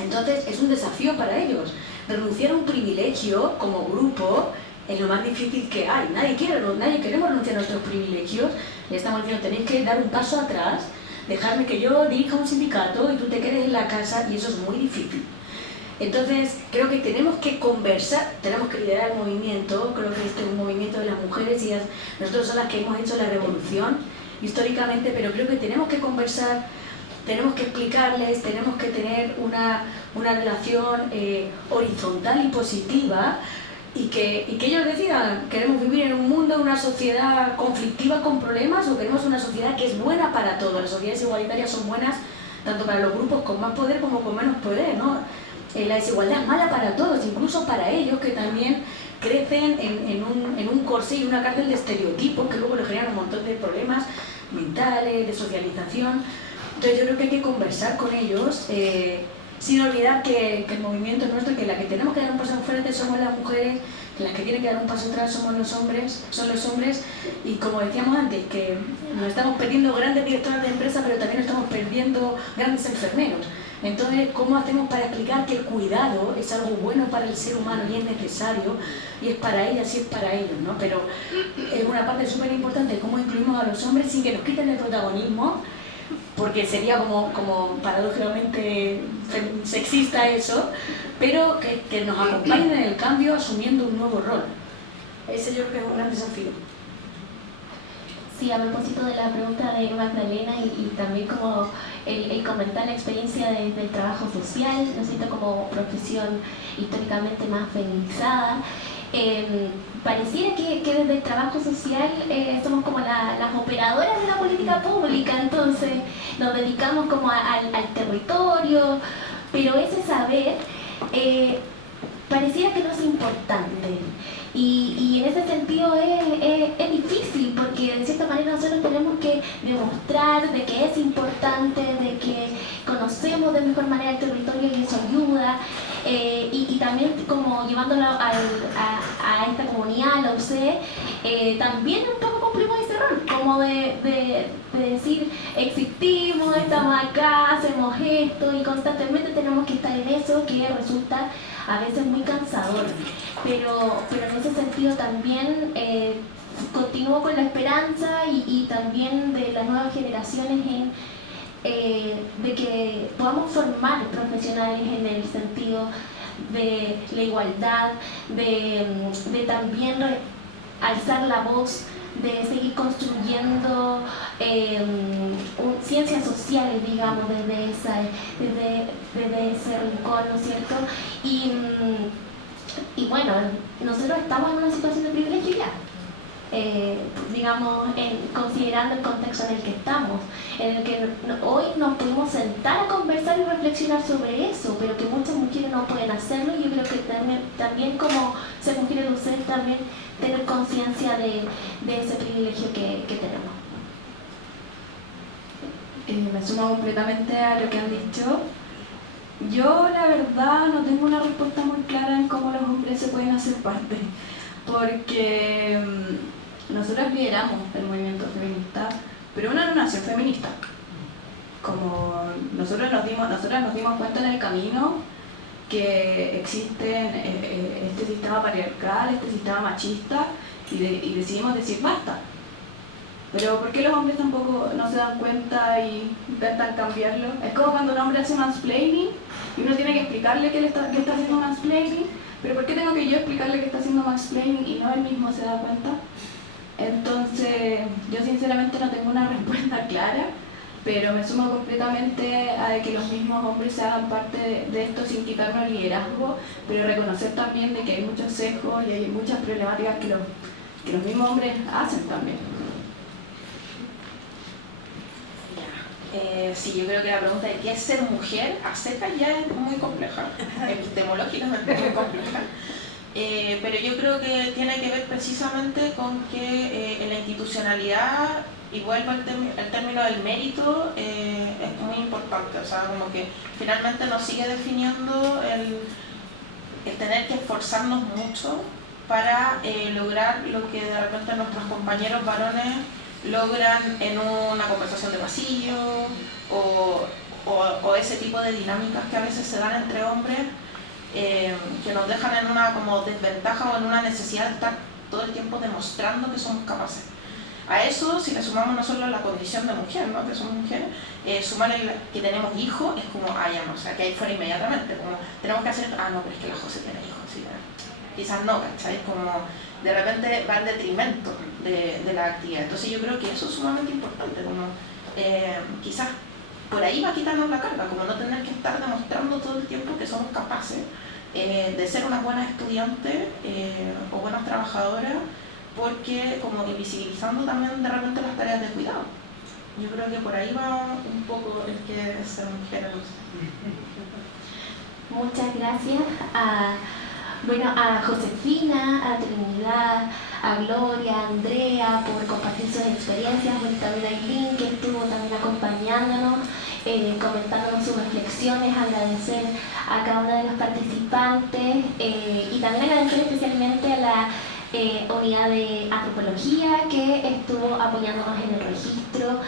Entonces es un desafío para ellos. Renunciar a un privilegio como grupo es lo más difícil que hay. Nadie queremos renunciar a nuestros privilegios. Le estamos diciendo, tenéis que dar un paso atrás, dejarme que yo dirija un sindicato y tú te quedes en la casa, y eso es muy difícil. Entonces, creo que tenemos que conversar, tenemos que liderar el movimiento. Creo que este es un movimiento de las mujeres y nosotros son las que hemos hecho la revolución históricamente, pero creo que tenemos que conversar, tenemos que explicarles, tenemos que tener una relación horizontal y positiva, y que ellos decidan, ¿queremos vivir en un mundo, en una sociedad conflictiva con problemas, o queremos una sociedad que es buena para todos? Las sociedades igualitarias son buenas tanto para los grupos con más poder como con menos poder, ¿no? La desigualdad es mala para todos, incluso para ellos, que también crecen en un corsé y una cárcel de estereotipos que luego les generan un montón de problemas mentales, de socialización. Entonces yo creo que hay que conversar con ellos, sin olvidar que el movimiento es nuestro, que la que tenemos que dar un paso enfrente somos las mujeres, que las que tienen que dar un paso atrás son los hombres, y como decíamos antes, que nos estamos perdiendo grandes directores de empresas, pero también nos estamos perdiendo grandes enfermeros. Entonces, ¿cómo hacemos para explicar que el cuidado es algo bueno para el ser humano y es necesario, y es para ellas y es para ellos, ¿no? Pero es una parte súper importante cómo incluimos a los hombres sin que nos quiten el protagonismo, porque sería como paradójicamente sexista eso, pero que nos acompañen en el cambio asumiendo un nuevo rol. Ese yo creo que es un gran desafío. Sí, a propósito de la pregunta de Magdalena y también como el comentar la experiencia del trabajo social, ¿no es cierto?, como profesión históricamente más feminizada, pareciera que desde el trabajo social somos como las operadoras de la política pública, entonces nos dedicamos como al territorio, pero ese saber pareciera que no es importante. Y en ese sentido es difícil, porque de cierta manera nosotros tenemos que demostrar de que es importante, de que conocemos de mejor manera el territorio y eso ayuda, y también como llevándolo a esta comunidad, a la UC, también un poco cumplimos ese rol, como de decir, existimos, estamos acá, hacemos esto, y constantemente tenemos que estar en eso, que resulta a veces muy cansador, pero en ese sentido también continúo con la esperanza y también de las nuevas generaciones de que podamos formar profesionales en el sentido de la igualdad, de también alzar la voz, de seguir construyendo ciencias sociales, digamos, desde ese rincón, ¿no es cierto? Y bueno, nosotros estamos en una situación de privilegio ya, digamos, considerando el contexto en el que estamos, en el que hoy nos podemos sentar a conversar y reflexionar sobre eso, pero que muchas mujeres no pueden hacerlo. Y yo creo que también como ser mujeres de ustedes, también tener conciencia de ese privilegio que tenemos. Me sumo completamente a lo que han dicho. Yo la verdad no tengo una respuesta muy clara en cómo los hombres se pueden hacer parte, porque nosotros lideramos el movimiento feminista, pero una nación feminista. Como nosotras nos dimos cuenta en el camino que existe este sistema patriarcal, este sistema machista, y decidimos decir basta. Pero ¿por qué los hombres tampoco no se dan cuenta y intentan cambiarlo? Es como cuando un hombre hace mansplaining y uno tiene que explicarle que está haciendo mansplaining, pero ¿por qué tengo que yo explicarle que está haciendo mansplaining y no él mismo se da cuenta? Entonces, yo sinceramente no tengo una respuesta clara, pero me sumo completamente a que los mismos hombres se hagan parte de esto sin quitarnos el liderazgo, pero reconocer también de que hay muchos sesgos y hay muchas problemáticas que los mismos hombres hacen también. Sí, yo creo que la pregunta de qué es ser mujer a secas ya es muy compleja, epistemológicamente muy compleja. Pero yo creo que tiene que ver precisamente con que en la institucionalidad y vuelvo al término del mérito, es muy importante, o sea, como que finalmente nos sigue definiendo el tener que esforzarnos mucho para lograr lo que de repente nuestros compañeros varones logran en una conversación de pasillo o ese tipo de dinámicas que a veces se dan entre hombres que nos dejan en una como desventaja o en una necesidad de estar todo el tiempo demostrando que somos capaces. A eso, si le sumamos no solo la condición de mujer, ¿no? Que somos mujeres, sumarle que tenemos hijos es como, ya no, o sea, que ahí fuera inmediatamente, como tenemos que hacer, no, pero es que la José tiene hijos, sí, quizás no, ¿cachai? Como de repente va en detrimento de la actividad. Entonces yo creo que eso es sumamente importante, como quizás por ahí va a quitarnos la carga, como no tener que estar demostrando todo el tiempo que somos capaces de ser unas buenas estudiantes o buenas trabajadoras, porque como invisibilizando también de repente las tareas de cuidado. Yo creo que por ahí va un poco el que es ser mujer. Muchas gracias a Josefina, a Trinidad, a Gloria, a Andrea por compartir sus experiencias, también a Eileen que estuvo también acompañándonos, comentándonos sus reflexiones, agradecer a cada uno de los participantes y también agradecer especialmente a la unidad de antropología que estuvo apoyándonos en el registro.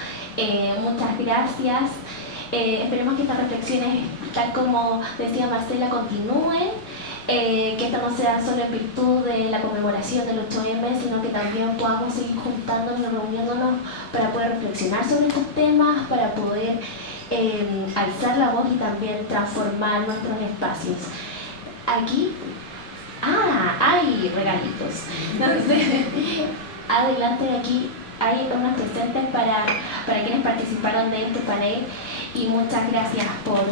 Muchas gracias. Esperemos que estas reflexiones, tal como decía Marcela, continúen, que esto no sea solo en virtud de la conmemoración del 8M, sino que también podamos seguir juntándonos, reuniéndonos para poder reflexionar sobre estos temas, para poder alzar la voz y también transformar nuestros espacios. Aquí hay regalitos. Entonces, adelante de aquí hay unos presentes para quienes participaron de este panel y muchas gracias por